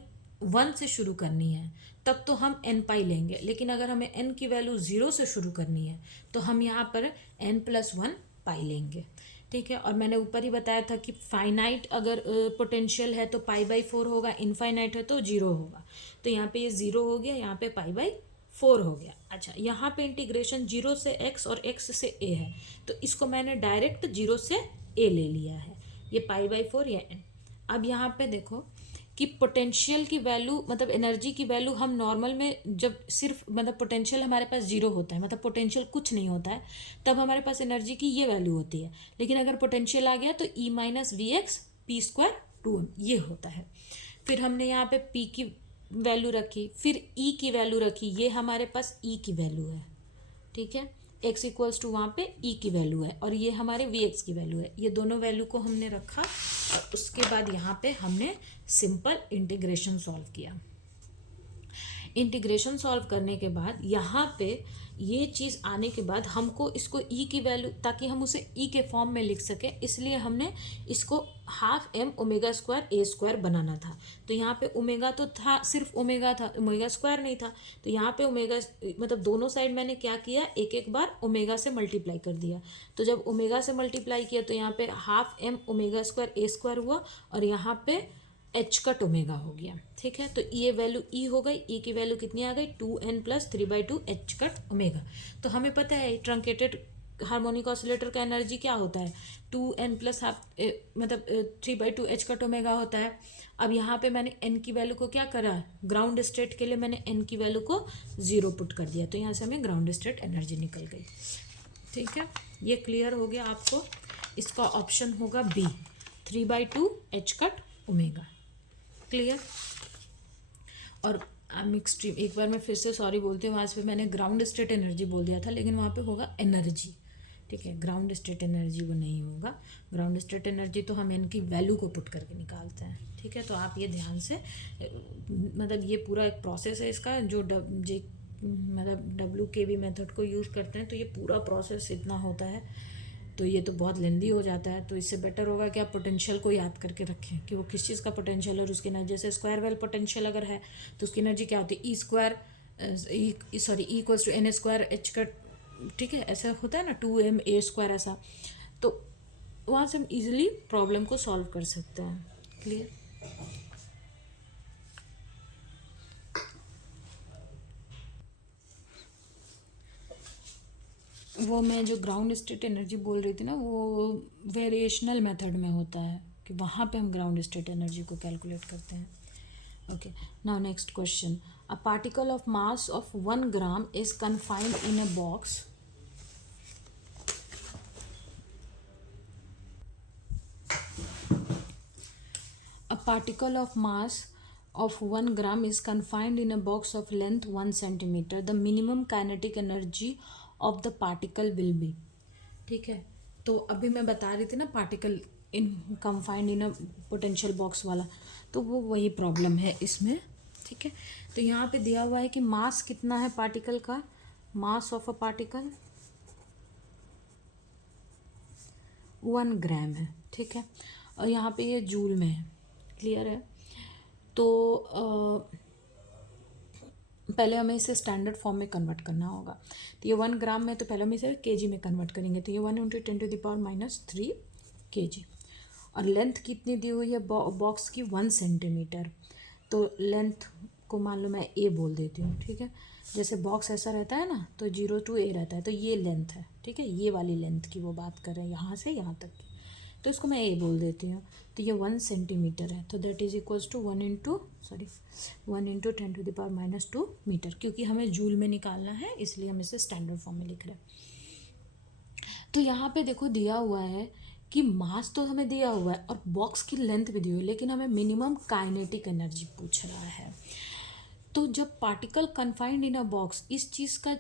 1 से शुरू करनी है तब तो हम n पाई लेंगे, लेकिन अगर हमें n की वैल्यू 0 से शुरू करनी है तो हम यहाँ पर n+1 पाई लेंगे, ठीक है। और मैंने ऊपर ही बताया था कि फाइनाइट अगर पोटेंशियल है तो π/4 होगा, इनफाइनाइट है तो 0 होगा। तो यहाँ पे ये 0 हो गया, यहाँ पे π/4 हो गया। अच्छा, यहाँ पे इंटीग्रेशन 0 से x और x से a है, तो इसको मैंने डायरेक्ट 0 से a ले लिया है, ये π/4 या n। अब यहाँ पे देखो कि पोटेंशियल की वैल्यू मतलब एनर्जी की वैल्यू हम नॉर्मल में जब सिर्फ मतलब पोटेंशियल हमारे पास 0 होता है, मतलब पोटेंशियल कुछ नहीं होता है, तब हमारे पास एनर्जी की ये वैल्यू होती है। लेकिन अगर पोटेंशियल आ गया तो E - Vx p² 2m ये होता है। फिर हमने यहाँ पे p की वैल्यू रखी, फिर E की वैल्यू रखी, ये हमारे पास E की वैल्यू है, ठीक है। x = वहाँ पे E की वैल्यू है और ये हमारे Vx की वैल्यू है। ये दोनों वैल्यू को हमने रखा और उसके बाद यहाँ पे हमने सिंपल इंटीग्रेशन सॉल्व किया। इंटीग्रेशन सॉल्व करने के बाद यहाँ पे ये चीज़ आने के बाद हमको इसको E की वैल्यू, ताकि हम उसे E के फॉर्म में लिख सकें, इसलिए हमने इसको ½ m⍵²a² बनाना था। तो यहाँ पे ओमेगा तो था, सिर्फ ओमेगा था, ओमेगा स्क्वायर नहीं था। तो यहाँ पे ओमेगा मतलब दोनों साइड मैंने क्या किया, एक एक बार ओमेगा से मल्टीप्लाई कर दिया। तो जब ओमेगा से मल्टीप्लाई किया तो यहाँ पे ½ m⍵²a² हुआ और यहाँ पे h कट ओमेगा हो गया, ठीक है। तो ये वैल्यू E हो गई, E की वैल्यू कितनी आ गई 2n + 3/2 h कट ओमेगा। तो हमें पता है ट्रंकेटेड हार्मोनिक ऑसिलेटर का एनर्जी क्या होता है, 2n + मतलब 3/2 h कट ओमेगा होता है। अब यहाँ पे मैंने n की वैल्यू को क्या करा, ग्राउंड स्टेट के लिए मैंने n की वैल्यू को 0 पुट कर दिया, तो यहाँ से हमें ग्राउंड स्टेट एनर्जी निकल गई, ठीक है। ये क्लियर हो गया आपको। इसका ऑप्शन होगा B 3/2 h cut omega. Clear? और एक्सट्रीम, एक बार मैं फिर से सॉरी बोलती हूँ, वहाँ पे मैंने ग्राउंड स्टेट एनर्जी बोल दिया था, लेकिन वहाँ पे होगा एनर्जी, ठीक है। ग्राउंड स्टेट एनर्जी वो नहीं होगा। ग्राउंड स्टेट एनर्जी तो हम इनकी वैल्यू को पुट करके निकालते हैं, ठीक है। तो आप ये ध्यान से मतलब ये पूरा एक प्रोसेस है इसका, जो मतलब WKB मेथड को यूज़ करते हैं, तो ये पूरा प्रोसेस इतना होता है, तो ये तो बहुत लेंदी हो जाता है। तो इससे बेटर होगा कि आप पोटेंशियल को याद करके रखें कि वो किस चीज़ का पोटेंशियल है और उसकी एनर्जी। जैसे स्क्वायर वेल पोटेंशियल अगर है तो उसकी एनर्जी क्या होती है, E = n² h कट, ठीक है। ऐसा होता है ना 2ma², ऐसा। तो वहाँ से हम इजीली प्रॉब्लम को सॉल्व कर सकते हैं। क्लियर? वो मैं जो ग्राउंड स्टेट एनर्जी बोल रही थी ना, वो वेरिएशनल मेथड में होता है कि वहाँ पे हम ग्राउंड स्टेट एनर्जी को कैलकुलेट करते हैं. Okay, now next question. A particle of mass of 1 gram is confined in a box. A particle of mass of 1 gram is confined in a box of length 1 centimeter. The minimum kinetic energy of the particle will be. ठीक है, तो अभी मैं बता रही थी ना particle in confined in a potential box वाला, तो वो वही प्रॉब्लम है इसमें. ठीक है, तो यहाँ पे दिया हुआ है कि मास कितना है पार्टिकल का. मास ऑफ अ पार्टिकल 1 ग्राम है. ठीक है, और यहाँ पे ये जूल में है. क्लियर है. तो पहले हमें इसे स्टैंडर्ड फॉर्म में कन्वर्ट करना होगा. तो ये 1 ग्राम में, तो पहले हम इसे केजी में कन्वर्ट करेंगे. तो ये 1 × 10⁻³ kg. और लेंथ कितनी दी हुई है बॉक्स की 1 सेंटीमीटर. तो लेंथ को मान लो मैं ए बोल देती हूँ. ठीक है, जैसे बॉक्स ऐसा रहता है ना, तो 0 to A रहता है, तो ये लेंथ है. ठीक है, ये वाली लेंथ की वो बात कर रहे हैं, यहाँ से यहाँ तक की, तो इसको मैं ए बोल देती हूँ. तो ये 1 सेंटीमीटर है, तो that is equals to 1 × 10⁻² metre, क्योंकि हमें जूल में निकालना है इसलिए हम इसे स्टैंडर्ड फॉर्म में लिख रहे हैं. तो यहाँ पे देखो दिया हुआ है कि मास तो हमें दिया हुआ है और बॉक्स की लेंथ भी दी हुई है, लेकिन हमें मिनिमम काइनेटिक एनर्जी पूछ रहा है. तो जब पार्टिकल कन्फाइंड इन अ बॉक्स, इस चीज़ का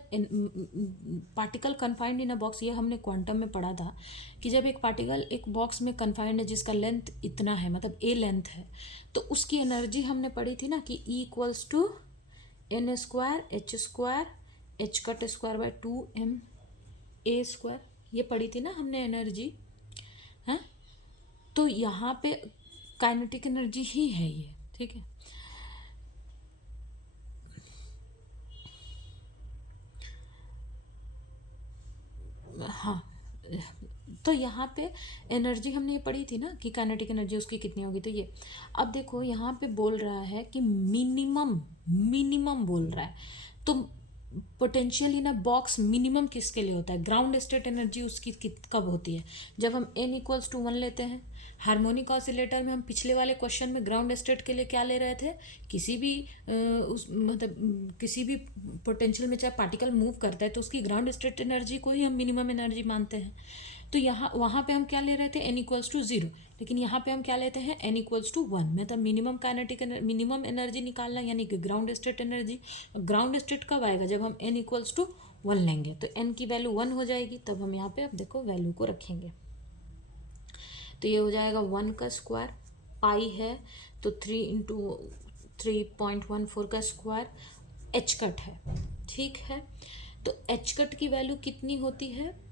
पार्टिकल कन्फाइंड इन अ बॉक्स, ये हमने क्वांटम में पढ़ा था कि जब एक पार्टिकल एक बॉक्स में कन्फाइंड है जिसका लेंथ इतना है, मतलब ए लेंथ है, तो उसकी एनर्जी हमने पढ़ी थी ना कि E = n² h²/2m² ये पढ़ी थी ना हमने एनर्जी. है, तो यहाँ पे काइनेटिक एनर्जी ही है ये. ठीक है, हाँ, तो यहाँ पे एनर्जी हमने ये पढ़ी थी ना कि काइनेटिक एनर्जी उसकी कितनी होगी. तो ये अब देखो यहाँ पे बोल रहा है कि मिनिमम बोल रहा है. तो potential in a box minimum किसके लिए होता है? ग्राउंड स्टेट एनर्जी उसकी कब होती है? जब हम n = 1 लेते हैं. हार्मोनिक ऑसिलेटर में हम पिछले वाले क्वेश्चन में ग्राउंड स्टेट के लिए क्या ले रहे थे? किसी भी किसी भी पोटेंशियल में चाहे पार्टिकल मूव करता है तो उसकी ग्राउंड स्टेट एनर्जी को ही हम मिनिमम एनर्जी मानते हैं. तो यहाँ वहाँ पे हम क्या ले रहे थे? n = 0. लेकिन यहाँ पे हम क्या लेते हैं? n = 1. मतलब मिनिमम एनर्जी निकालना, यानी कि ground state energy. Ground state कब आएगा? जब हम n = 1 लेंगे, तो n की वैल्यू 1 हो जाएगी. तब हम यहाँ पे अब देखो वैल्यू को रखेंगे, तो ये हो जाएगा 1 का स्क्वायर. पाई है तो 3 × 3.14 का स्क्वायर. एच कट है. ठीक है, तो एच कट की वैल्यू कितनी होती है?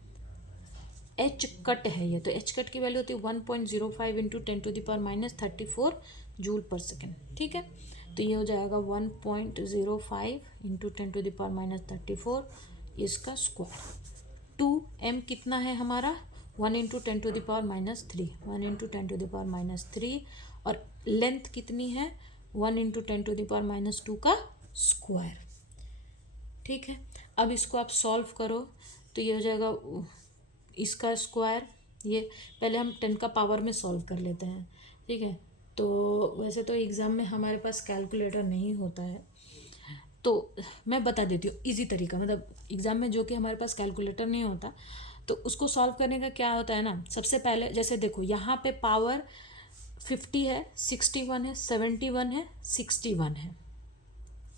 एच कट है ये, तो एच कट की वैल्यू होती है 1.05 × 10⁻34 जूल पर सेकेंड. ठीक है, तो ये हो जाएगा 1.05 × 10⁻34 इसका स्क्वायर. 2m कितना है हमारा? 1 × 10⁻3 1 × 10⁻3. और लेंथ कितनी है? 1 × 10⁻2 का स्क्वायर. ठीक है, अब इसको आप सॉल्व करो तो ये हो जाएगा इसका स्क्वायर. ये पहले हम 10 का पावर में सॉल्व कर लेते हैं. ठीक है, तो वैसे तो एग्ज़ाम में हमारे पास कैलकुलेटर नहीं होता है, तो मैं बता देती हूँ इजी तरीका. मतलब एग्ज़ाम में जो कि हमारे पास कैलकुलेटर नहीं होता, तो उसको सॉल्व करने का क्या होता है ना, सबसे पहले जैसे देखो यहाँ पे पावर 50 है, 61 है, 71 है, 61 है,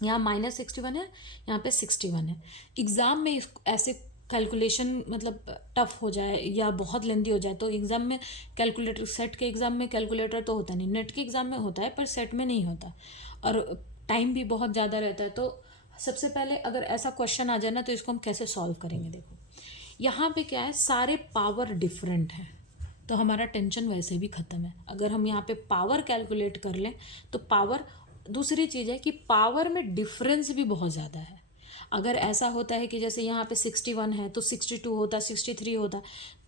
यहाँ -61 है, यहाँ पे 61 है. एग्ज़ाम में ऐसे कैलकुलेशन मतलब टफ हो जाए या बहुत लेंदी हो जाए तो एग्ज़ाम में कैलकुलेटर, सेट के एग्ज़ाम में कैलकुलेटर तो होता नहीं, नेट के एग्ज़ाम में होता है पर सेट में नहीं होता, और टाइम भी बहुत ज़्यादा रहता है. तो सबसे पहले अगर ऐसा क्वेश्चन आ जाए ना, तो इसको हम कैसे सॉल्व करेंगे. देखो यहाँ पे क्या है, सारे पावर डिफरेंट हैं, तो हमारा टेंशन वैसे भी ख़त्म है. अगर हम यहाँ पे पावर कैलकुलेट कर लें तो पावर, दूसरी चीज़ है कि पावर में डिफरेंस भी बहुत ज़्यादा है. अगर ऐसा होता है कि जैसे यहाँ पे 61 है तो 62 होता, 63 होता,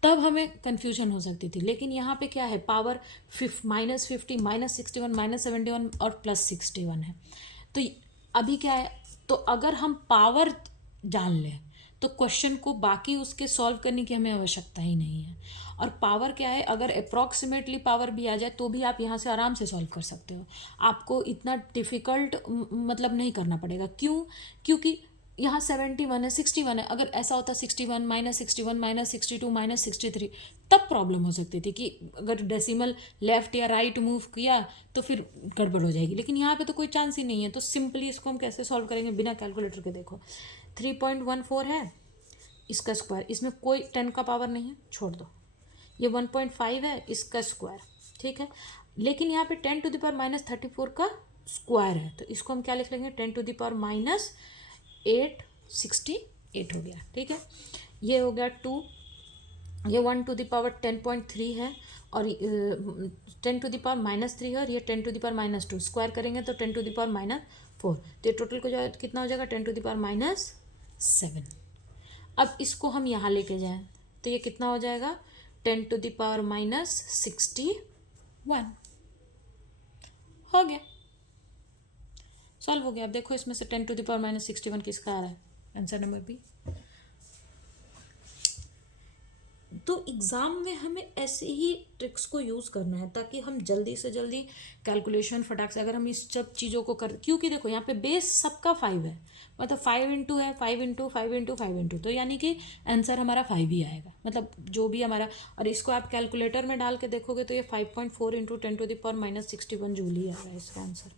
तब हमें कन्फ्यूजन हो सकती थी. लेकिन यहाँ पे क्या है, पावर -50 -61 -71 और +61 है. तो अभी क्या है, तो अगर हम पावर जान लें तो क्वेश्चन को बाकी उसके सॉल्व करने की हमें आवश्यकता ही नहीं है। और पावर क्या है, अगर अप्रॉक्सीमेटली पावर भी आ जाए तो भी आप यहाँ से आराम से सॉल्व कर सकते हो, आपको इतना डिफ़िकल्ट मतलब नहीं करना पड़ेगा। क्यों? क्योंकि यहाँ 71 है, 61 है, अगर ऐसा होता 61 -61 -62 -63 तब प्रॉब्लम हो सकती थी कि अगर डेसिमल लेफ्ट या राइट मूव किया तो फिर गड़बड़ हो जाएगी। लेकिन यहाँ पे तो कोई चांस ही नहीं है, तो सिंपली इसको हम कैसे सॉल्व करेंगे बिना कैलकुलेटर के? देखो 3.14 है, इसका स्क्वायर, इसमें कोई 10 का पावर नहीं है, छोड़ दो। ये 1.5 है, इसका स्क्वायर, ठीक है। लेकिन यहाँ पे 10 टू द पावर -34 का स्क्वायर है, तो इसको हम क्या लिख लेंगे? 10 टू द पावर -868 हो गया, ठीक है। ये हो गया 2, ये 1 टू द पावर 10.3 है, और 10 टू द पावर -3 है, और ये 10 टू द पावर -2, स्क्वायर करेंगे तो 10 टू द पावर -4, तो ये टोटल को जो कितना हो जाएगा? 10 टू द पावर -7। अब इसको हम यहाँ लेके जाएं तो ये कितना हो जाएगा? 10 टू द पावर -61 हो गया, सॉल्व हो गया। अब देखो इसमें से 10 टू द पावर -61 किसका आ रहा है? Answer number B. तो एग्ज़ाम में हमें ऐसे ही ट्रिक्स को यूज़ करना है ताकि हम जल्दी से जल्दी कैलकुलेशन फटाक से, अगर हम इस सब चीज़ों को कर, क्योंकि देखो यहाँ पे बेस सबका 5 है, मतलब 5 इंटू है, 5 इंटू 5 इंटू 5 इंटू, तो यानी कि आंसर हमारा 5 ही आएगा, मतलब जो भी हमारा। और इसको आप कैलकुलेटर में डाल के देखोगे तो ये 5.4 into 10 to the power -61 joule ही आएगा इसका आंसर,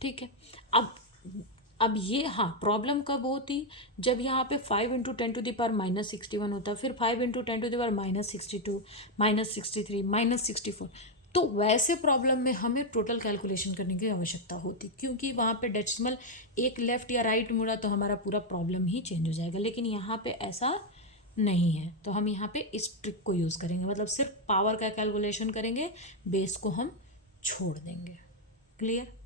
ठीक है। अब ये, हाँ, प्रॉब्लम कब होती? जब यहाँ पे 5 इंटू 10 टू द पावर -61 होता, फिर 5 इंटू 10 टू द पावर -62 -63 -64, तो वैसे प्रॉब्लम में हमें टोटल कैलकुलेशन करने की आवश्यकता होती, क्योंकि वहाँ पे डेसिमल एक लेफ्ट या राइट मुड़ा तो हमारा पूरा प्रॉब्लम ही चेंज हो जाएगा। लेकिन यहाँ पे ऐसा नहीं है, तो हम यहाँ पे इस ट्रिक को यूज़ करेंगे, मतलब सिर्फ पावर का कैलकुलेशन करेंगे, बेस को हम छोड़ देंगे। क्लियर?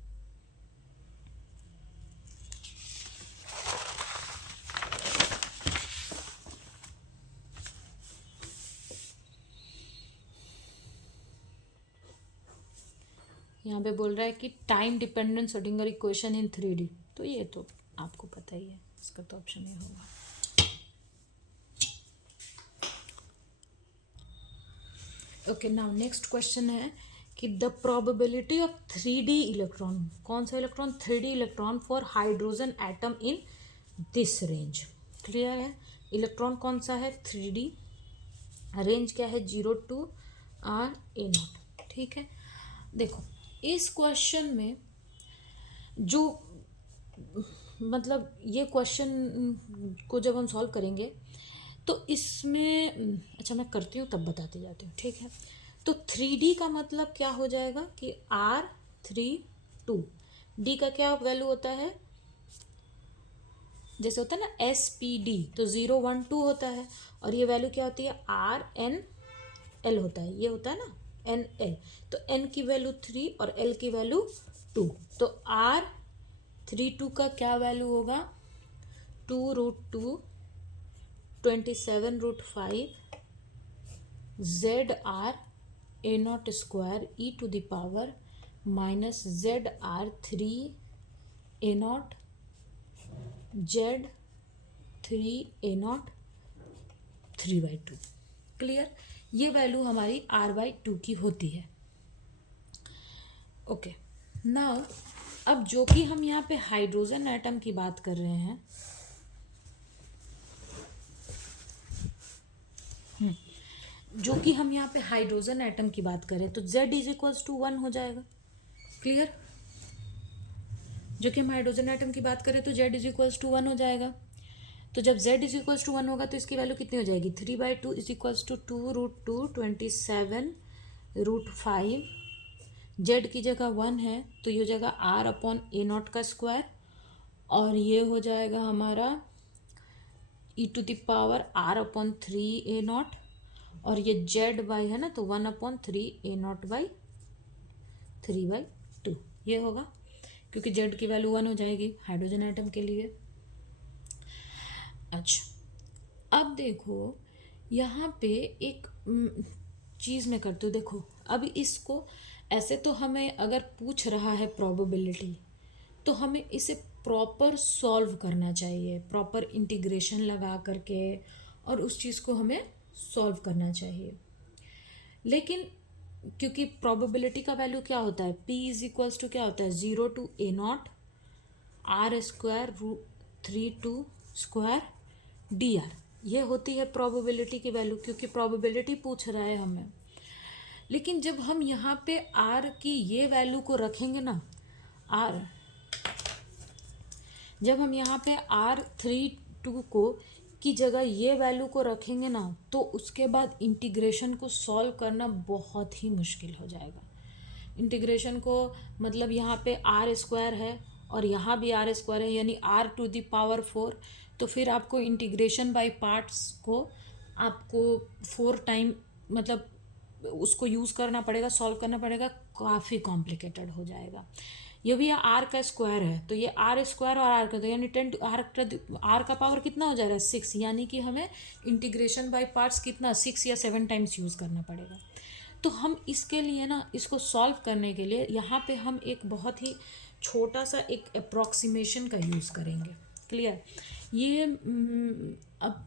यहाँ पे बोल रहा है कि time dependent Schrodinger equation in 3D, तो ये तो आपको पता ही है, इसका तो ऑप्शन ये होगा। ओके, नाउ नेक्स्ट क्वेश्चन है कि the probability of 3D electron, कौन सा electron? 3D electron for hydrogen atom in this range. Clear है? इलेक्ट्रॉन कौन सा है? 3D, रेंज क्या है? 0 to R0, ठीक है। देखो इस क्वेश्चन में जो, मतलब ये क्वेश्चन को जब हम सॉल्व करेंगे तो इसमें, अच्छा मैं करती हूँ तब बताती जाती हूँ, ठीक है। तो 3D का मतलब क्या हो जाएगा कि R32, D का क्या वैल्यू होता है? जैसे होता है ना SPD, तो 0 1 2 होता है, और ये वैल्यू क्या होती है? RNL होता है, ये होता है ना NL, तो N की वैल्यू 3 और L की वैल्यू 2, तो R32 का क्या वैल्यू होगा? 2√2 27√5 ZR A0 square e to the power -ZR3 A0 Z3 A0 3/2। Clear? ये वैल्यू हमारी R/2 की होती है। ओके, नाउ अब जो कि हम यहाँ पे हाइड्रोजन एटम की बात कर रहे हैं, जो कि हम यहाँ पे हाइड्रोजन एटम की बात करें तो Z = 1 हो जाएगा। क्लियर? जो कि हम हाइड्रोजन एटम की बात करें तो Z = 1 हो जाएगा। तो जब Z = 1 होगा तो इसकी वैल्यू कितनी हो जाएगी? 3/2 = 2√2 27√5। Z की जगह 1 है तो ये हो जाएगा R/A0 का स्क्वायर, और ये हो जाएगा हमारा e to the power R/3 A0, और ये ZY है ना तो 1/3 A0/3/2 ये होगा, क्योंकि Z की वैल्यू 1 हो जाएगी हाइड्रोजन एटम के लिए। अच्छा, अब देखो यहाँ पे एक चीज़ मैं करती हूँ। देखो अब इसको ऐसे तो हमें अगर पूछ रहा है प्रोबेबिलिटी, तो हमें इसे प्रॉपर सॉल्व करना चाहिए, प्रॉपर इंटीग्रेशन लगा करके, और उस चीज़ को हमें सॉल्व करना चाहिए। लेकिन क्योंकि प्रोबेबिलिटी का वैल्यू क्या होता है, p इज इक्वल्स टू क्या होता है, 0 to a0 r square √3/2 dr, ये होती है प्रोबेबिलिटी की वैल्यू, क्योंकि प्रोबेबिलिटी पूछ रहा है हमें। लेकिन जब हम यहाँ पे r की ये वैल्यू को रखेंगे ना, r, जब हम यहाँ पे r3/2 को की जगह ये वैल्यू को रखेंगे ना, तो उसके बाद इंटीग्रेशन को सॉल्व करना बहुत ही मुश्किल हो जाएगा। इंटीग्रेशन को मतलब यहाँ पे आर स्क्वायर है और यहाँ भी आर स्क्वायर है, यानी r⁴, तो फिर आपको इंटीग्रेशन बाय पार्ट्स को आपको 4 टाइम मतलब उसको यूज़ करना पड़ेगा, सॉल्व करना पड़ेगा, काफ़ी कॉम्प्लिकेटेड हो जाएगा। ये भी आर का स्क्वायर है, तो ये आर स्क्वायर और आर का, तो यानी 10 आर का पावर कितना हो जा रहा है, 6, यानी कि हमें इंटीग्रेशन बाय पार्ट्स कितना 6 या 7 टाइम्स यूज़ करना पड़ेगा। तो हम इसके लिए ना, इसको सॉल्व करने के लिए यहाँ पे हम एक बहुत ही छोटा सा एक अप्रॉक्सीमेशन का यूज़ करेंगे। क्लियर? ये अब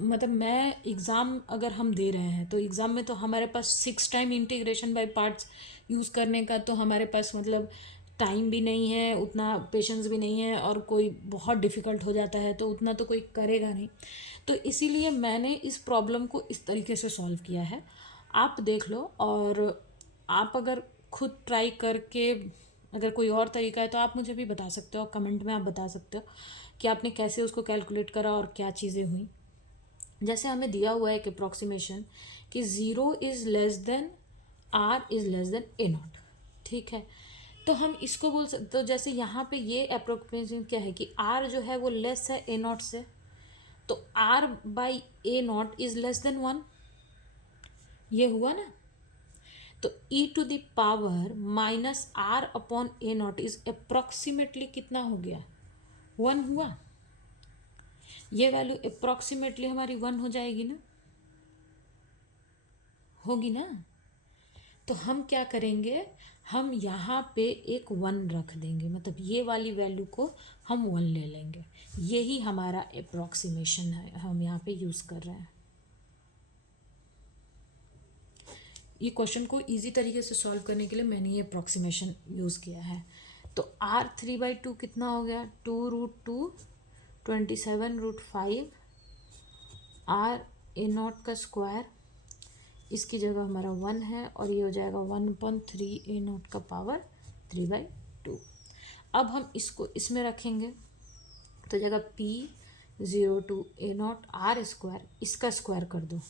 मतलब मैं एग्ज़ाम अगर हम दे रहे हैं तो एग्ज़ाम में तो हमारे पास 6 time integration by parts use करने का तो हमारे पास मतलब टाइम भी नहीं है, उतना पेशेंस भी नहीं है, और कोई बहुत डिफ़िकल्ट हो जाता है तो उतना तो कोई करेगा नहीं। तो इसीलिए मैंने इस प्रॉब्लम को इस तरीके से सॉल्व किया है। आप देख लो, और आप अगर खुद ट्राई करके अगर कोई और तरीका है तो आप मुझे भी बता सकते हो, कमेंट में आप बता सकते हो कि आपने कैसे उसको कैलकुलेट करा और क्या चीज़ें हुई। जैसे हमें दिया हुआ है एक अप्रॉक्सीमेशन कि 0 is less than r is less than a0, ठीक है। तो हम इसको बोल सकते, तो जैसे यहाँ पे ये अप्रोक्सीमेशन क्या है कि r जो है वो लेस है a0 से, तो r/a0 इज़ लेस देन 1, ये हुआ ना। तो e⁻⁻r upon a0 is approximately कितना हो गया, 1 हुआ। ये वैल्यू अप्रॉक्सीमेटली हमारी 1 हो जाएगी ना, होगी ना। तो हम क्या करेंगे, हम यहाँ पे एक 1 रख देंगे, मतलब ये वाली वैल्यू को हम 1 ले लेंगे। यही हमारा अप्रॉक्सीमेशन है, हम यहाँ पे यूज़ कर रहे हैं। ये क्वेश्चन को इजी तरीके से सॉल्व करने के लिए मैंने ये अप्रॉक्सीमेशन यूज़ किया है। तो r3/2 कितना हो गया, 2√2 27√5 r/a0 का स्क्वायर, इसकी जगह हमारा 1 है, और ये हो जाएगा 1/3 a0 का पावर 3/2। अब हम इसको इसमें रखेंगे तो जगह p 0 to a0 r square, इसका स्क्वायर कर दो,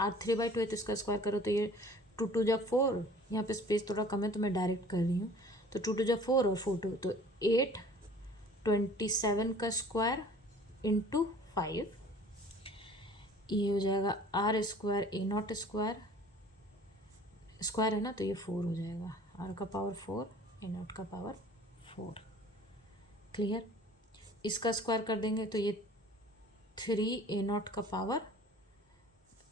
r3/2 है तो इसका स्क्वायर करो, तो ये 2 2 जा 4, यहाँ पे स्पेस थोड़ा कम है तो मैं डायरेक्ट कर रही हूँ, तो 2 2 जा 4 और 4 2, तो 8 27 का स्क्वायर इंटू 5, ये हो जाएगा r square a0 square, square है ना तो ये 4 हो जाएगा, r का पावर 4 a0 का पावर 4। क्लियर? इसका स्क्वायर कर देंगे तो ये 3 a0 का पावर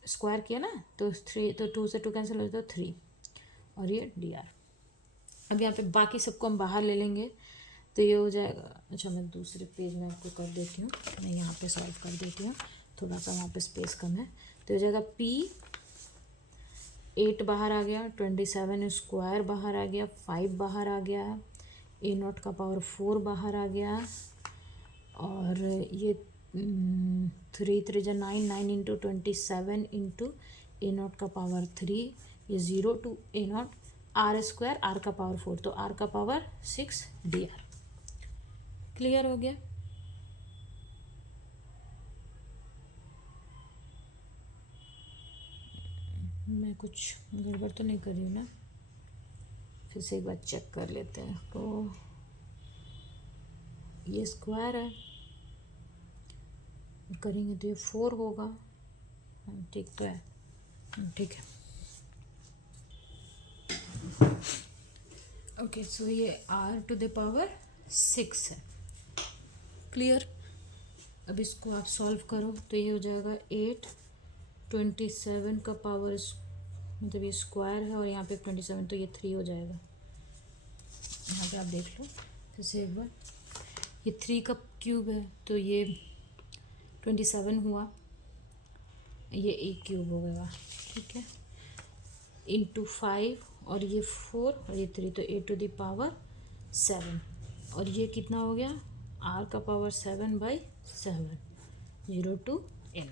स्क्वायर किया ना, तो 3, तो 2 से 2 कैंसिल हो जाता है 3, और ये dr। अब यहाँ पे बाकी सबको हम बाहर ले लेंगे तो ये हो जाएगा, अच्छा मैं दूसरे पेज में आपको कर देती हूँ, मैं यहाँ पे सॉल्व कर देती हूँ, थोड़ा सा वहाँ पे स्पेस कम है। तो हो जाएगा p 8 बाहर आ गया, 27 स्क्वायर बाहर आ गया, 5 बाहर आ गया, a0 का पावर 4 बाहर आ गया, और ये 3 3 जा 9, 9 इंटू 27 इंटू a0 का पावर 3, ये 0 to a0 r square, r का पावर 4, तो r का पावर 6 dr। क्लियर हो गया? मैं कुछ गड़बड़ तो नहीं कर रही हूँ ना, फिर से एक बार चेक कर लेते हैं। तो ये स्क्वायर है, करेंगे तो ये 4 होगा, ठीक तो है, ठीक है। ओके, सो ये r⁻6 है। क्लियर? अब इसको आप सॉल्व करो तो ये हो जाएगा 8 27 का पावर, मतलब ये स्क्वायर है और यहाँ पे 27, तो ये 3 हो जाएगा। यहाँ पे आप देख लो, फिर से एक बार, ये 3 का क्यूब है तो ये 27 हुआ, ये एक क्यूब हो गया, ठीक है, इंटू 5 और ये 4 और ये 3, तो a⁻7, और ये कितना हो गया, r का पावर 7/7, 0 to a0।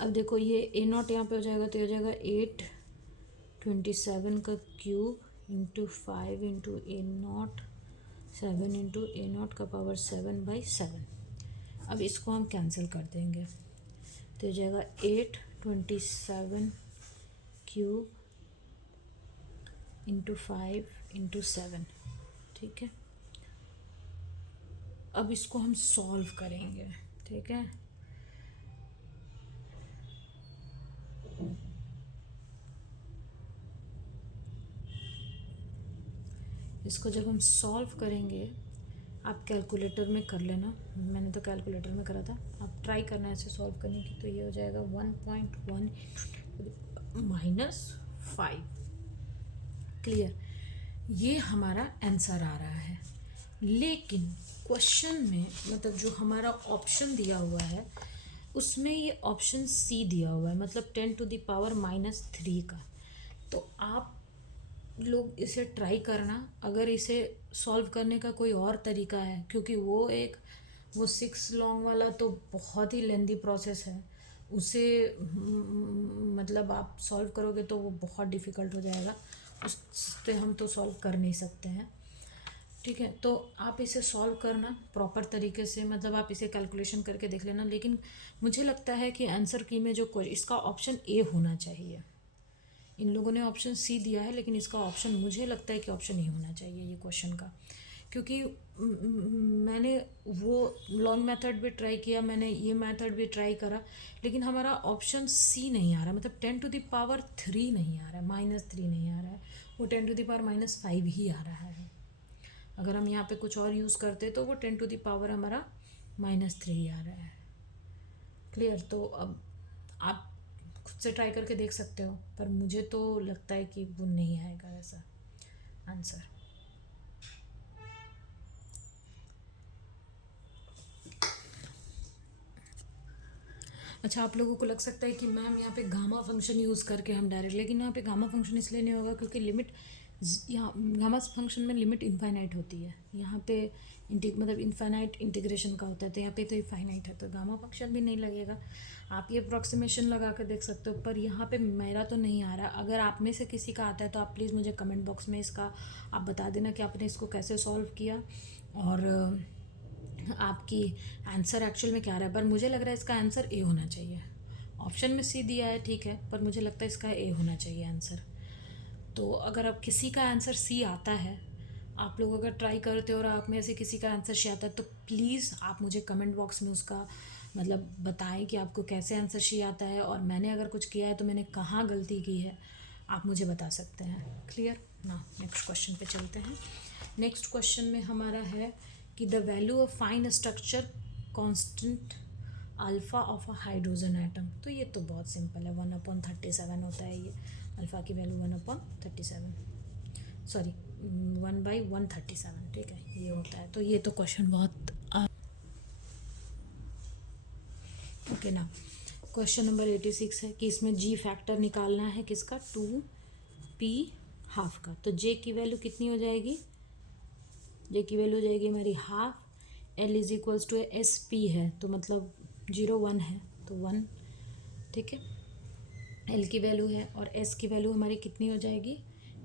अब देखो ये a0 यहाँ पे हो जाएगा तो ये हो जाएगा 827 का cube into 5 into a0, 7 into a0 का पावर 7/7। अब इसको हम कैंसिल कर देंगे तो हो जाएगा 827 क्यूब इंटू 5 इंटू 7, ठीक है। अब इसको हम सॉल्व करेंगे, ठीक है। इसको जब हम सॉल्व करेंगे, आप कैलकुलेटर में कर लेना, मैंने तो कैलकुलेटर में करा था, आप ट्राई करना ऐसे सॉल्व करने की, तो ये हो जाएगा 1.1 -5। क्लियर, ये हमारा आंसर आ रहा है। लेकिन क्वेश्चन में मतलब जो हमारा ऑप्शन दिया हुआ है उसमें ये ऑप्शन सी दिया हुआ है, मतलब 10⁻³ का। तो आप लोग इसे ट्राई करना, अगर इसे सॉल्व करने का कोई और तरीका है, क्योंकि वो 6 लॉन्ग वाला तो बहुत ही लेंदी प्रोसेस है, उसे मतलब आप सॉल्व करोगे तो वो बहुत डिफ़िकल्ट हो जाएगा, उससे हम तो सॉल्व कर नहीं सकते हैं, ठीक है। तो आप इसे सॉल्व करना प्रॉपर तरीके से, मतलब आप इसे कैलकुलेशन करके देख लेना। लेकिन मुझे लगता है कि आंसर की में जो इसका ऑप्शन ए होना चाहिए। इन लोगों ने ऑप्शन सी दिया है लेकिन इसका ऑप्शन मुझे लगता है कि ऑप्शन ए होना चाहिए ये क्वेश्चन का, क्योंकि मैंने वो लॉन्ग मेथड भी ट्राई किया, मैंने ये मेथड भी ट्राई करा, लेकिन हमारा ऑप्शन सी नहीं आ रहा, मतलब 10⁻³ नहीं आ रहा है, -3 नहीं आ रहा है, वो 10⁻⁻5 ही आ रहा है। अगर हम यहाँ पे कुछ और यूज़ करते तो वो 10⁻³ हमारा -3 आ रहा है। क्लियर, तो अब आप खुद से ट्राई करके देख सकते हो, पर मुझे तो लगता है कि वो नहीं आएगा ऐसा आंसर। अच्छा, आप लोगों को लग सकता है कि मैम यहाँ पे गामा फंक्शन यूज़ करके हम डायरेक्ट, लेकिन यहाँ पे गामा फंक्शन इसलिए नहीं होगा क्योंकि लिमिट, यहाँ गामा फंक्शन में लिमिट इनफाइनाइट होती है, यहाँ पे मतलब इनफाइनाइट इंटीग्रेशन का होता है, तो यहाँ पे तो इनफाइनाइट है, तो गामा फंक्शन भी नहीं लगेगा। आप ये अप्रॉक्सीमेशन लगा कर देख सकते हो, पर यहाँ पे मेरा तो नहीं आ रहा। अगर आप में से किसी का आता है तो आप प्लीज़ मुझे कमेंट बॉक्स में इसका आप बता देना कि आपने इसको कैसे सॉल्व किया और आपकी आंसर एक्चुअल में क्या आ रहा है। पर मुझे लग रहा है इसका आंसर ए होना चाहिए। ऑप्शन में सी दिया है, ठीक है, पर मुझे लगता है इसका ए होना चाहिए आंसर। तो अगर आप किसी का आंसर सी आता है, आप लोग अगर ट्राई करते हो और आप में से किसी का आंसर सी आता है, तो प्लीज़ आप मुझे कमेंट बॉक्स में उसका मतलब बताएं कि आपको कैसे आंसर सी आता है, और मैंने अगर कुछ किया है तो मैंने कहाँ गलती की है, आप मुझे बता सकते हैं। क्लियर ना, नेक्स्ट क्वेश्चन पे चलते हैं। नेक्स्ट क्वेश्चन में हमारा है कि the value of fine structure constant alpha of a hydrogen atom. तो ये तो बहुत सिंपल है, 1/37 होता है, ये अल्फ़ा की वैल्यू 1/37, सॉरी 1/137, ठीक है, ये होता है। तो ये तो क्वेश्चन बहुत ओके ना। क्वेश्चन नंबर 86 है कि इसमें जी फैक्टर निकालना है किसका, 2p½ का। तो जे की वैल्यू कितनी हो जाएगी, जे की वैल्यू हो जाएगी हमारी half, L is equals to S P है, तो मतलब 0 1 है तो 1, ठीक है, एल की वैल्यू है, और एस की वैल्यू हमारी कितनी हो जाएगी,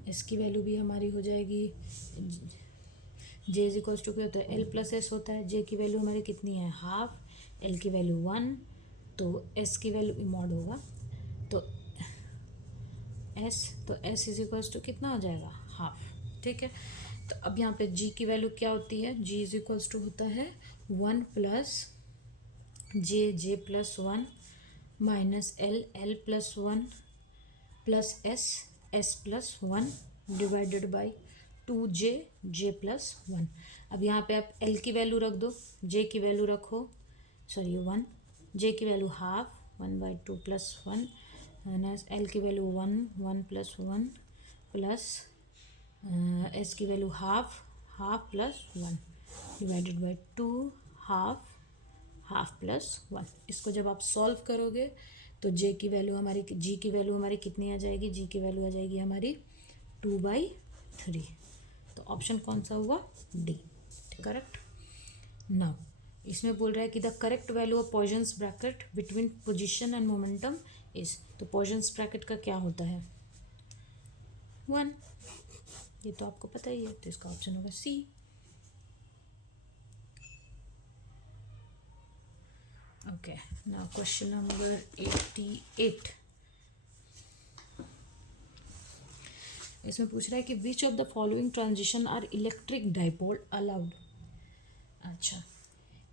एस की वैल्यू भी हमारी हो जाएगी, जे इज इक्वल्स टू क्या होता है, एल प्लस एस होता है। जे की वैल्यू हमारी कितनी है, हाफ, एल की वैल्यू 1, तो एस की वैल्यू मॉड होगा, तो एस इज इक्वल्स टू कितना हो जाएगा, हाफ, ठीक है। तो अब यहाँ पे जी की वैल्यू क्या होती है, जी इज इक्वल्स टू होता है 1 plus J plus 1 minus L plus 1 plus S plus 1 divided by 2जे प्लस 1। अब यहाँ पे आप एल की वैल्यू रख दो, जे की वैल्यू रखो, सॉरी 1, जे की value half 1/2 plus 1 minus L की वैल्यू 1 1 प्लस 1 प्लस एस की value half half plus one divided by 2 half half plus one. इसको जब आप सॉल्व करोगे तो जे की वैल्यू हमारी, जी की वैल्यू हमारी कितनी आ जाएगी, जी की वैल्यू आ जाएगी हमारी 2/3। तो ऑप्शन कौन सा हुआ, डी, करेक्ट। नाउ इसमें बोल रहा है कि the correct value of Poisson's bracket between position and momentum is, तो पॉइजन्स ब्रैकेट का क्या होता है, 1। ये तो आपको पता ही है, तो इसका ऑप्शन होगा C. Okay, now question number 88। इसमें पूछ रहा है कि which of the following transition are electric dipole allowed. अच्छा,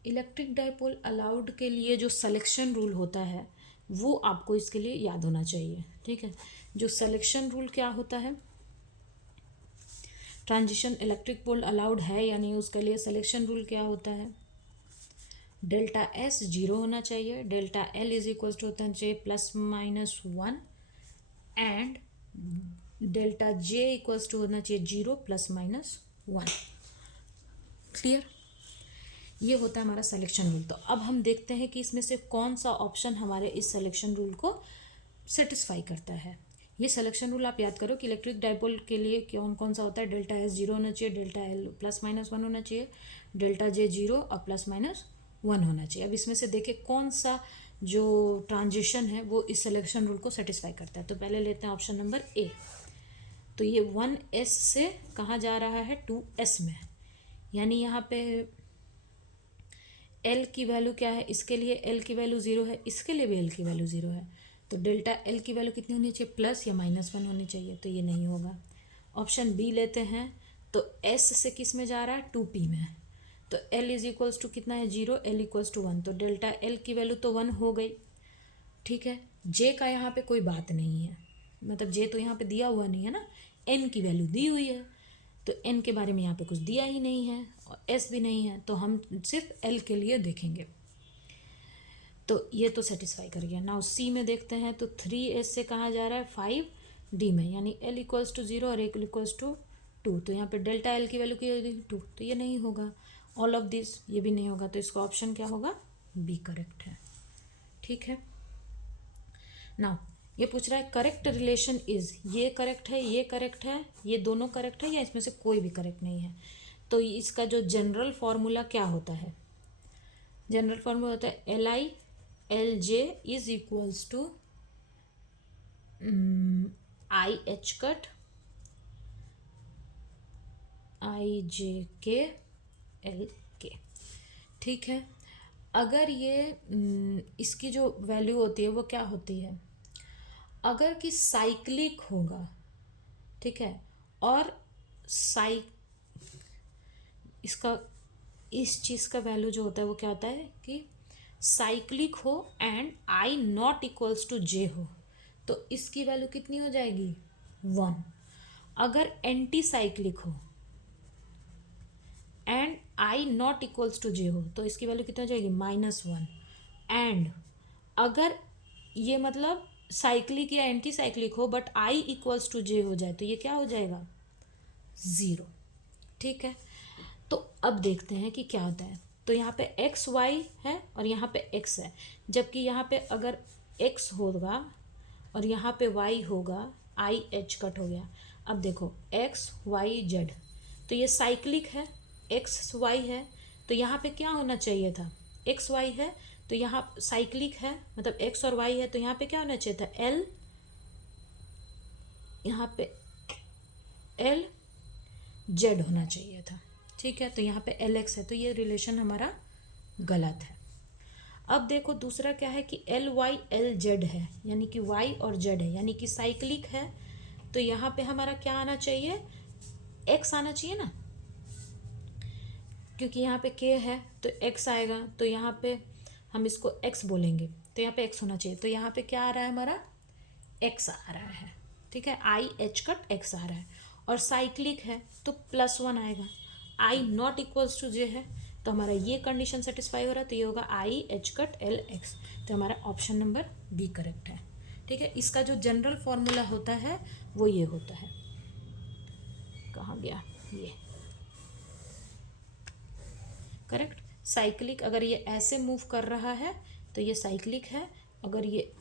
इलेक्ट्रिक डाइपोल अलाउड के लिए जो सिलेक्शन रूल होता है वो आपको इसके लिए याद होना चाहिए, ठीक है। जो सिलेक्शन रूल क्या होता है, ट्रांजिशन इलेक्ट्रिक पोल अलाउड है या नहीं, उसके लिए सिलेक्शन रूल क्या होता है, डेल्टा एस जीरो होना चाहिए, delta L is equal to होता चाहिए ±1 and delta J equals to होना चाहिए 0 ±1। क्लियर, ये होता है हमारा सिलेक्शन रूल। तो अब हम देखते हैं कि इसमें से कौन सा ऑप्शन हमारे इस सिलेक्शन रूल को सेटिस्फाई करता है। ये सिलेक्शन रूल आप याद करो कि इलेक्ट्रिक डाइपोल के लिए कौन कौन सा होता है, डेल्टा एस जीरो होना चाहिए, डेल्टा एल ±1 होना चाहिए, डेल्टा जे जीरो और ±1 होना चाहिए। अब इसमें से देखें कौन सा जो ट्रांजिशन है वो इस सिलेक्शन रूल को सेटिस्फाई करता है। तो पहले लेते हैं ऑप्शन नंबर ए। तो ये 1s से कहाँ जा रहा है, 2s में, यानी यहाँ पे L की वैल्यू क्या है, इसके लिए L की वैल्यू 0 है, इसके लिए भी L की वैल्यू 0 है। तो डेल्टा L की वैल्यू कितनी होनी चाहिए, प्लस या -1 होनी चाहिए, तो ये नहीं होगा। ऑप्शन बी लेते हैं। तो S से किस में जा रहा है, 2p में। तो L इज इक्वल्स टू कितना है, 0, L इक्वल्स टू 1। तो डेल्टा L की वैल्यू तो 1 हो गई, ठीक है। J का यहाँ पे कोई बात नहीं है, मतलब J तो यहाँ पे दिया हुआ नहीं है ना, N की वैल्यू दी हुई है, तो N के बारे में यहाँ पे कुछ दिया ही नहीं है और S भी नहीं है, तो हम सिर्फ L के लिए देखेंगे। तो ये तो सेटिस्फाई कर गया। नाउ C में देखते हैं। तो 3s से कहाँ जा रहा है, 5d में, यानी L इक्वल्स टू 0 और L इक्वल्स टू 2। तो यहाँ पे डेल्टा L की वैल्यू क्या होगी, 2, तो ये नहीं होगा। ऑल ऑफ दिस ये भी नहीं होगा, तो इसका ऑप्शन क्या होगा, बी करेक्ट है, ठीक है। नाउ ये पूछ रहा है करेक्ट रिलेशन इज, ये करेक्ट है, ये करेक्ट है, ये दोनों करेक्ट है या इसमें से कोई भी करेक्ट नहीं है। तो इसका जो जनरल फॉर्मूला क्या होता है, जनरल फॉर्मूला होता है LI LJ is equals to IH cut IJK LK, ठीक है। अगर ये इसकी जो वैल्यू होती है वो क्या होती है, अगर कि साइक्लिक होगा, ठीक है, और इसका इस चीज़ का वैल्यू जो होता है वो क्या होता है कि साइक्लिक हो and I not equals to J हो, तो इसकी वैल्यू कितनी हो जाएगी, 1। अगर एंटी साइक्लिक हो and I not equals to J हो, तो इसकी वैल्यू कितनी हो जाएगी, -1। एंड अगर ये मतलब साइक्लिक या एंटी साइक्लिक हो but I equals to J हो जाए, तो ये क्या हो जाएगा, 0, ठीक है। तो अब देखते हैं कि क्या होता है। तो यहाँ पे एक्स वाई है और यहाँ पे एक्स है, जबकि यहाँ पे अगर एक्स होगा और यहाँ पे वाई होगा, आई एच कट हो गया। अब देखो एक्स वाई जेड, तो ये साइक्लिक है, एक्स वाई है, तो यहाँ पे क्या होना चाहिए था, एक्स वाई है, तो यहाँ साइक्लिक है, मतलब एक्स और वाई है, तो यहाँ पे क्या होना चाहिए था, एल, यहाँ पे एल जेड होना चाहिए था, ठीक है। तो यहाँ पे एल एक्स है, तो ये रिलेशन हमारा गलत है। अब देखो दूसरा क्या है कि एल वाई एल जेड है, यानी कि वाई और जेड है, यानी कि साइक्लिक है, तो यहाँ पे हमारा क्या आना चाहिए, एक्स आना चाहिए ना, क्योंकि यहाँ पे के है तो एक्स आएगा, तो यहाँ पे हम इसको एक्स बोलेंगे, तो यहाँ पे एक्स होना चाहिए। तो यहाँ पे क्या आ रहा है, हमारा एक्स आ रहा है, ठीक है, आई एच कट एक्स आ रहा है, और साइक्लिक है तो +1 आएगा। आई नॉट इक्वल्स टू जे है, तो हमारा ये कंडीशन सेटिस्फाई हो रहा है, तो ये होगा आई एच कट एल एक्स, तो हमारा ऑप्शन नंबर बी करेक्ट है, ठीक है। इसका जो जनरल फॉर्मूला होता है वो ये होता है, कहाँ गया ये, करेक्ट। साइक्लिक अगर ये ऐसे मूव कर रहा है तो ये साइक्लिक है, अगर ये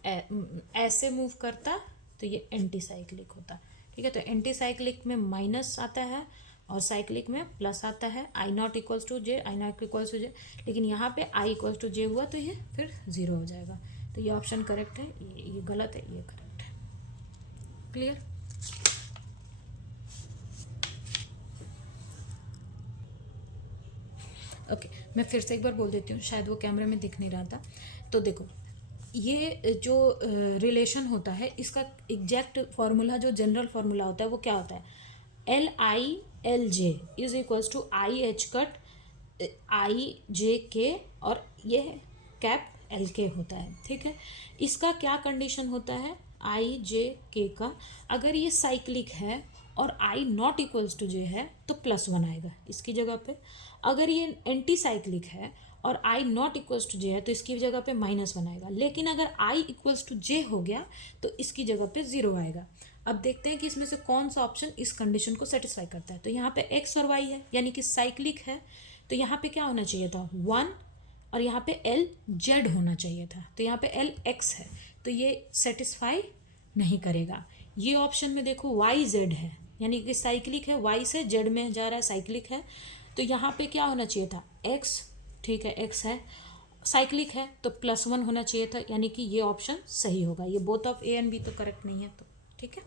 ऐसे मूव करता तो ये एंटी साइक्लिक होता। ठीक है, तो एंटी साइक्लिक में माइनस आता है और साइक्लिक में प्लस आता है। I not equals to J, I not equals to J, लेकिन यहाँ पे आई इक्वल्स टू जे हुआ तो ये फिर ज़ीरो हो जाएगा। तो ये ऑप्शन करेक्ट है, ये गलत है, ये करेक्ट है। क्लियर? ओके, मैं फिर से एक बार बोल देती हूँ, शायद वो कैमरे में दिख नहीं रहा था। तो देखो, ये जो रिलेशन होता है इसका एग्जैक्ट फार्मूला, जो जनरल फार्मूला होता है वो क्या होता है, L I L J is equals to I H cut I J K, और ये कैप एल के होता है। ठीक है, इसका क्या कंडीशन होता है, आई जे के का, अगर ये साइक्लिक है और आई नॉट इक्वल्स टू जे है तो +1 आएगा इसकी जगह पे। अगर ये एंटी साइक्लिक है और आई नॉट इक्वल्स टू जे है तो इसकी जगह पे -1 आएगा। लेकिन अगर आई इक्वल्स टू जे हो गया तो इसकी जगह पे 0 आएगा। अब देखते हैं कि इसमें से कौन सा ऑप्शन इस कंडीशन को सेटिस्फाई करता है। तो यहाँ पे एक्स और वाई है, यानी कि साइक्लिक है, तो यहाँ पे क्या होना चाहिए था, 1, और यहाँ पे एल जेड होना चाहिए था, तो यहाँ पे एल एक्स है, तो ये सेटिस्फाई नहीं करेगा। ये ऑप्शन में देखो वाई जेड है, यानी कि साइक्लिक है, वाई से जेड में जा रहा है, साइक्लिक है, तो यहाँ पे क्या होना चाहिए था, एक्स। ठीक है, एक्स है, साइक्लिक है तो +1 होना चाहिए था, यानी कि ये ऑप्शन सही होगा। ये both of A and B तो करेक्ट नहीं है, तो ठीक है,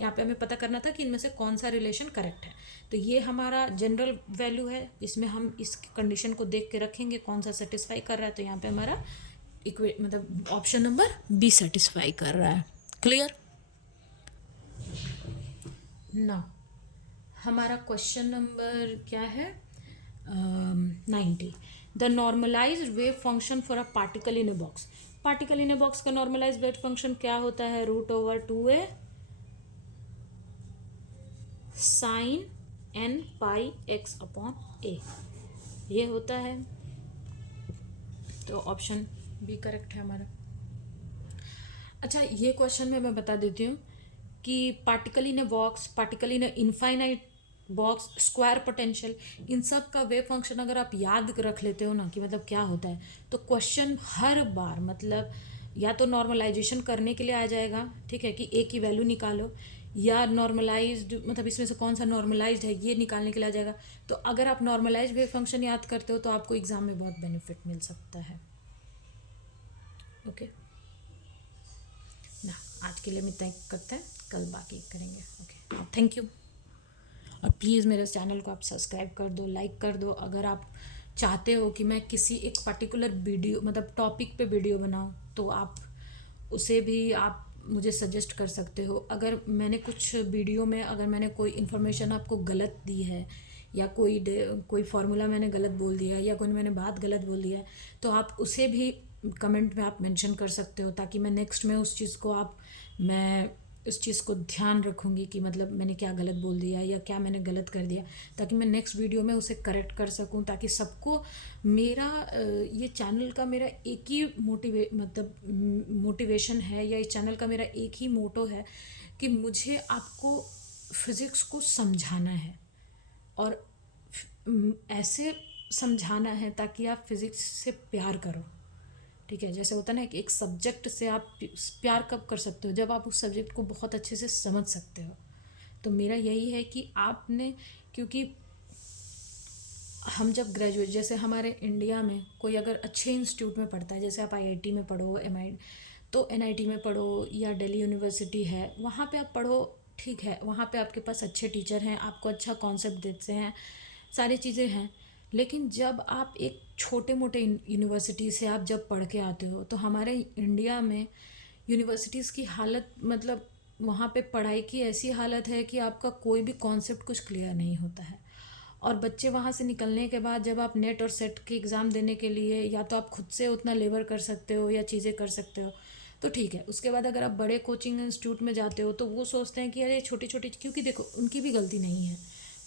यहाँ पे हमें पता करना था कि इनमें से कौन सा रिलेशन करेक्ट है। तो ये हमारा जनरल वैल्यू है, इसमें हम इस कंडीशन को देख के रखेंगे कौन सा सेटिस्फाई कर रहा है, तो यहाँ पे हमारा मतलब ऑप्शन नंबर बी सेटिस्फाई कर रहा है। क्लियर? ना, हमारा क्वेश्चन नंबर क्या है, 90। The normalised wave function for a particle in a box. Particle in a box का नॉर्मलाइज्ड वेव फंक्शन क्या होता है, √/2a sin n pi x upon a, ये होता है। तो ऑप्शन बी करेक्ट है हमारा। अच्छा, ये क्वेश्चन में मैं बता देती हूँ कि particle in a box, particle in a infinite box, square potential, इन सब का वेव फंक्शन अगर आप याद रख लेते हो ना कि मतलब क्या होता है, तो क्वेश्चन हर बार मतलब या तो नॉर्मलाइजेशन करने के लिए आ जाएगा, ठीक है, कि ए की वैल्यू निकालो, या नॉर्मलाइज्ड मतलब इसमें से कौन सा नॉर्मलाइज्ड है ये निकालने के लिए आ जाएगा। तो अगर आप नॉर्मलाइज्ड वेव फंक्शन याद करते हो तो आपको एग्जाम में बहुत बेनिफिट मिल सकता है। ओके ना, आज के लिए हम इतना ही करते हैं, कल बाकी करेंगे। Okay, thank you. और प्लीज़ मेरे चैनल को आप सब्सक्राइब कर दो, लाइक कर दो। अगर आप चाहते हो कि मैं किसी एक पर्टिकुलर वीडियो मतलब टॉपिक पे वीडियो बनाऊं तो आप उसे भी आप मुझे सजेस्ट कर सकते हो। अगर मैंने कुछ वीडियो में अगर मैंने कोई इन्फॉर्मेशन आपको गलत दी है, या कोई फार्मूला मैंने गलत बोल दिया है, या कोई मैंने बात गलत बोल दिया है, तो आप उसे भी कमेंट में आप मेंशन कर सकते हो, ताकि मैं नेक्स्ट में उस चीज़ को मैं इस चीज़ को ध्यान रखूँगी कि मतलब मैंने क्या गलत बोल दिया या क्या मैंने गलत कर दिया, ताकि मैं नेक्स्ट वीडियो में उसे करेक्ट कर सकूँ, ताकि सबको मेरा ये चैनल का मेरा एक ही मोटिवेशन है, या इस चैनल का मेरा एक ही मोटो है कि मुझे आपको फिज़िक्स को समझाना है, और ऐसे समझाना है ताकि आप फिज़िक्स से प्यार करो। ठीक है, जैसे होता है ना कि एक सब्जेक्ट से आप प्यार कब कर सकते हो, जब आप उस सब्जेक्ट को बहुत अच्छे से समझ सकते हो। तो मेरा यही है कि आपने, क्योंकि हम जब ग्रेजुएट, जैसे हमारे इंडिया में कोई अगर अच्छे इंस्टीट्यूट में पढ़ता है, जैसे आप आईआईटी में पढ़ो, तो एनआईटी में पढ़ो, या दिल्ली यूनिवर्सिटी है, वहाँ पे आप पढ़ो, ठीक है, वहाँ पे आपके पास अच्छे टीचर हैं, आपको अच्छा कॉन्सेप्ट देते हैं, सारी चीज़ें हैं। लेकिन जब आप एक छोटे मोटे यूनिवर्सिटी से आप जब पढ़ के आते हो, तो हमारे इंडिया में यूनिवर्सिटीज़ की हालत मतलब वहाँ पे पढ़ाई की ऐसी हालत है कि आपका कोई भी कॉन्सेप्ट कुछ क्लियर नहीं होता है। और बच्चे वहाँ से निकलने के बाद जब आप नेट और सेट के एग्ज़ाम देने के लिए, या तो आप खुद से उतना लेबर कर सकते हो या चीज़ें कर सकते हो तो ठीक है। उसके बाद अगर आप बड़े कोचिंग इंस्टीट्यूट में जाते हो तो वो सोचते हैं कि अरे छोटी छोटी, क्योंकि देखो उनकी भी गलती नहीं है,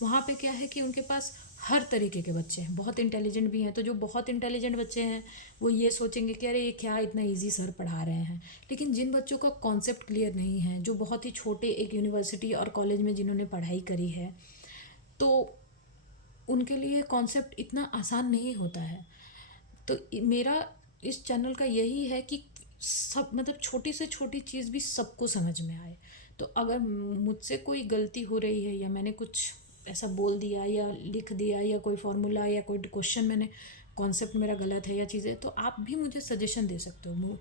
वहाँ पे क्या है कि उनके पास हर तरीके के बच्चे हैं, बहुत इंटेलिजेंट भी हैं, तो जो बहुत इंटेलिजेंट बच्चे हैं वो ये सोचेंगे कि अरे ये क्या इतना इजी सर पढ़ा रहे हैं। लेकिन जिन बच्चों का कॉन्सेप्ट क्लियर नहीं है, जो बहुत ही छोटे एक यूनिवर्सिटी और कॉलेज में जिन्होंने पढ़ाई करी है, तो उनके लिए कॉन्सेप्ट इतना आसान नहीं होता है। तो मेरा इस चैनल का यही है कि सब मतलब छोटी से छोटी चीज़ भी सबको समझ में आए। तो अगर मुझसे कोई गलती हो रही है या मैंने कुछ ऐसा बोल दिया या लिख दिया या कोई फॉर्मूला या कोई क्वेश्चन मैंने कॉन्सेप्ट मेरा गलत है या चीज़ें, तो आप भी मुझे सजेशन दे सकते हो।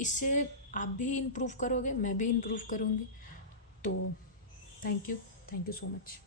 इससे आप भी इम्प्रूव करोगे, मैं भी इम्प्रूव करूँगी। तो thank you, thank you so much.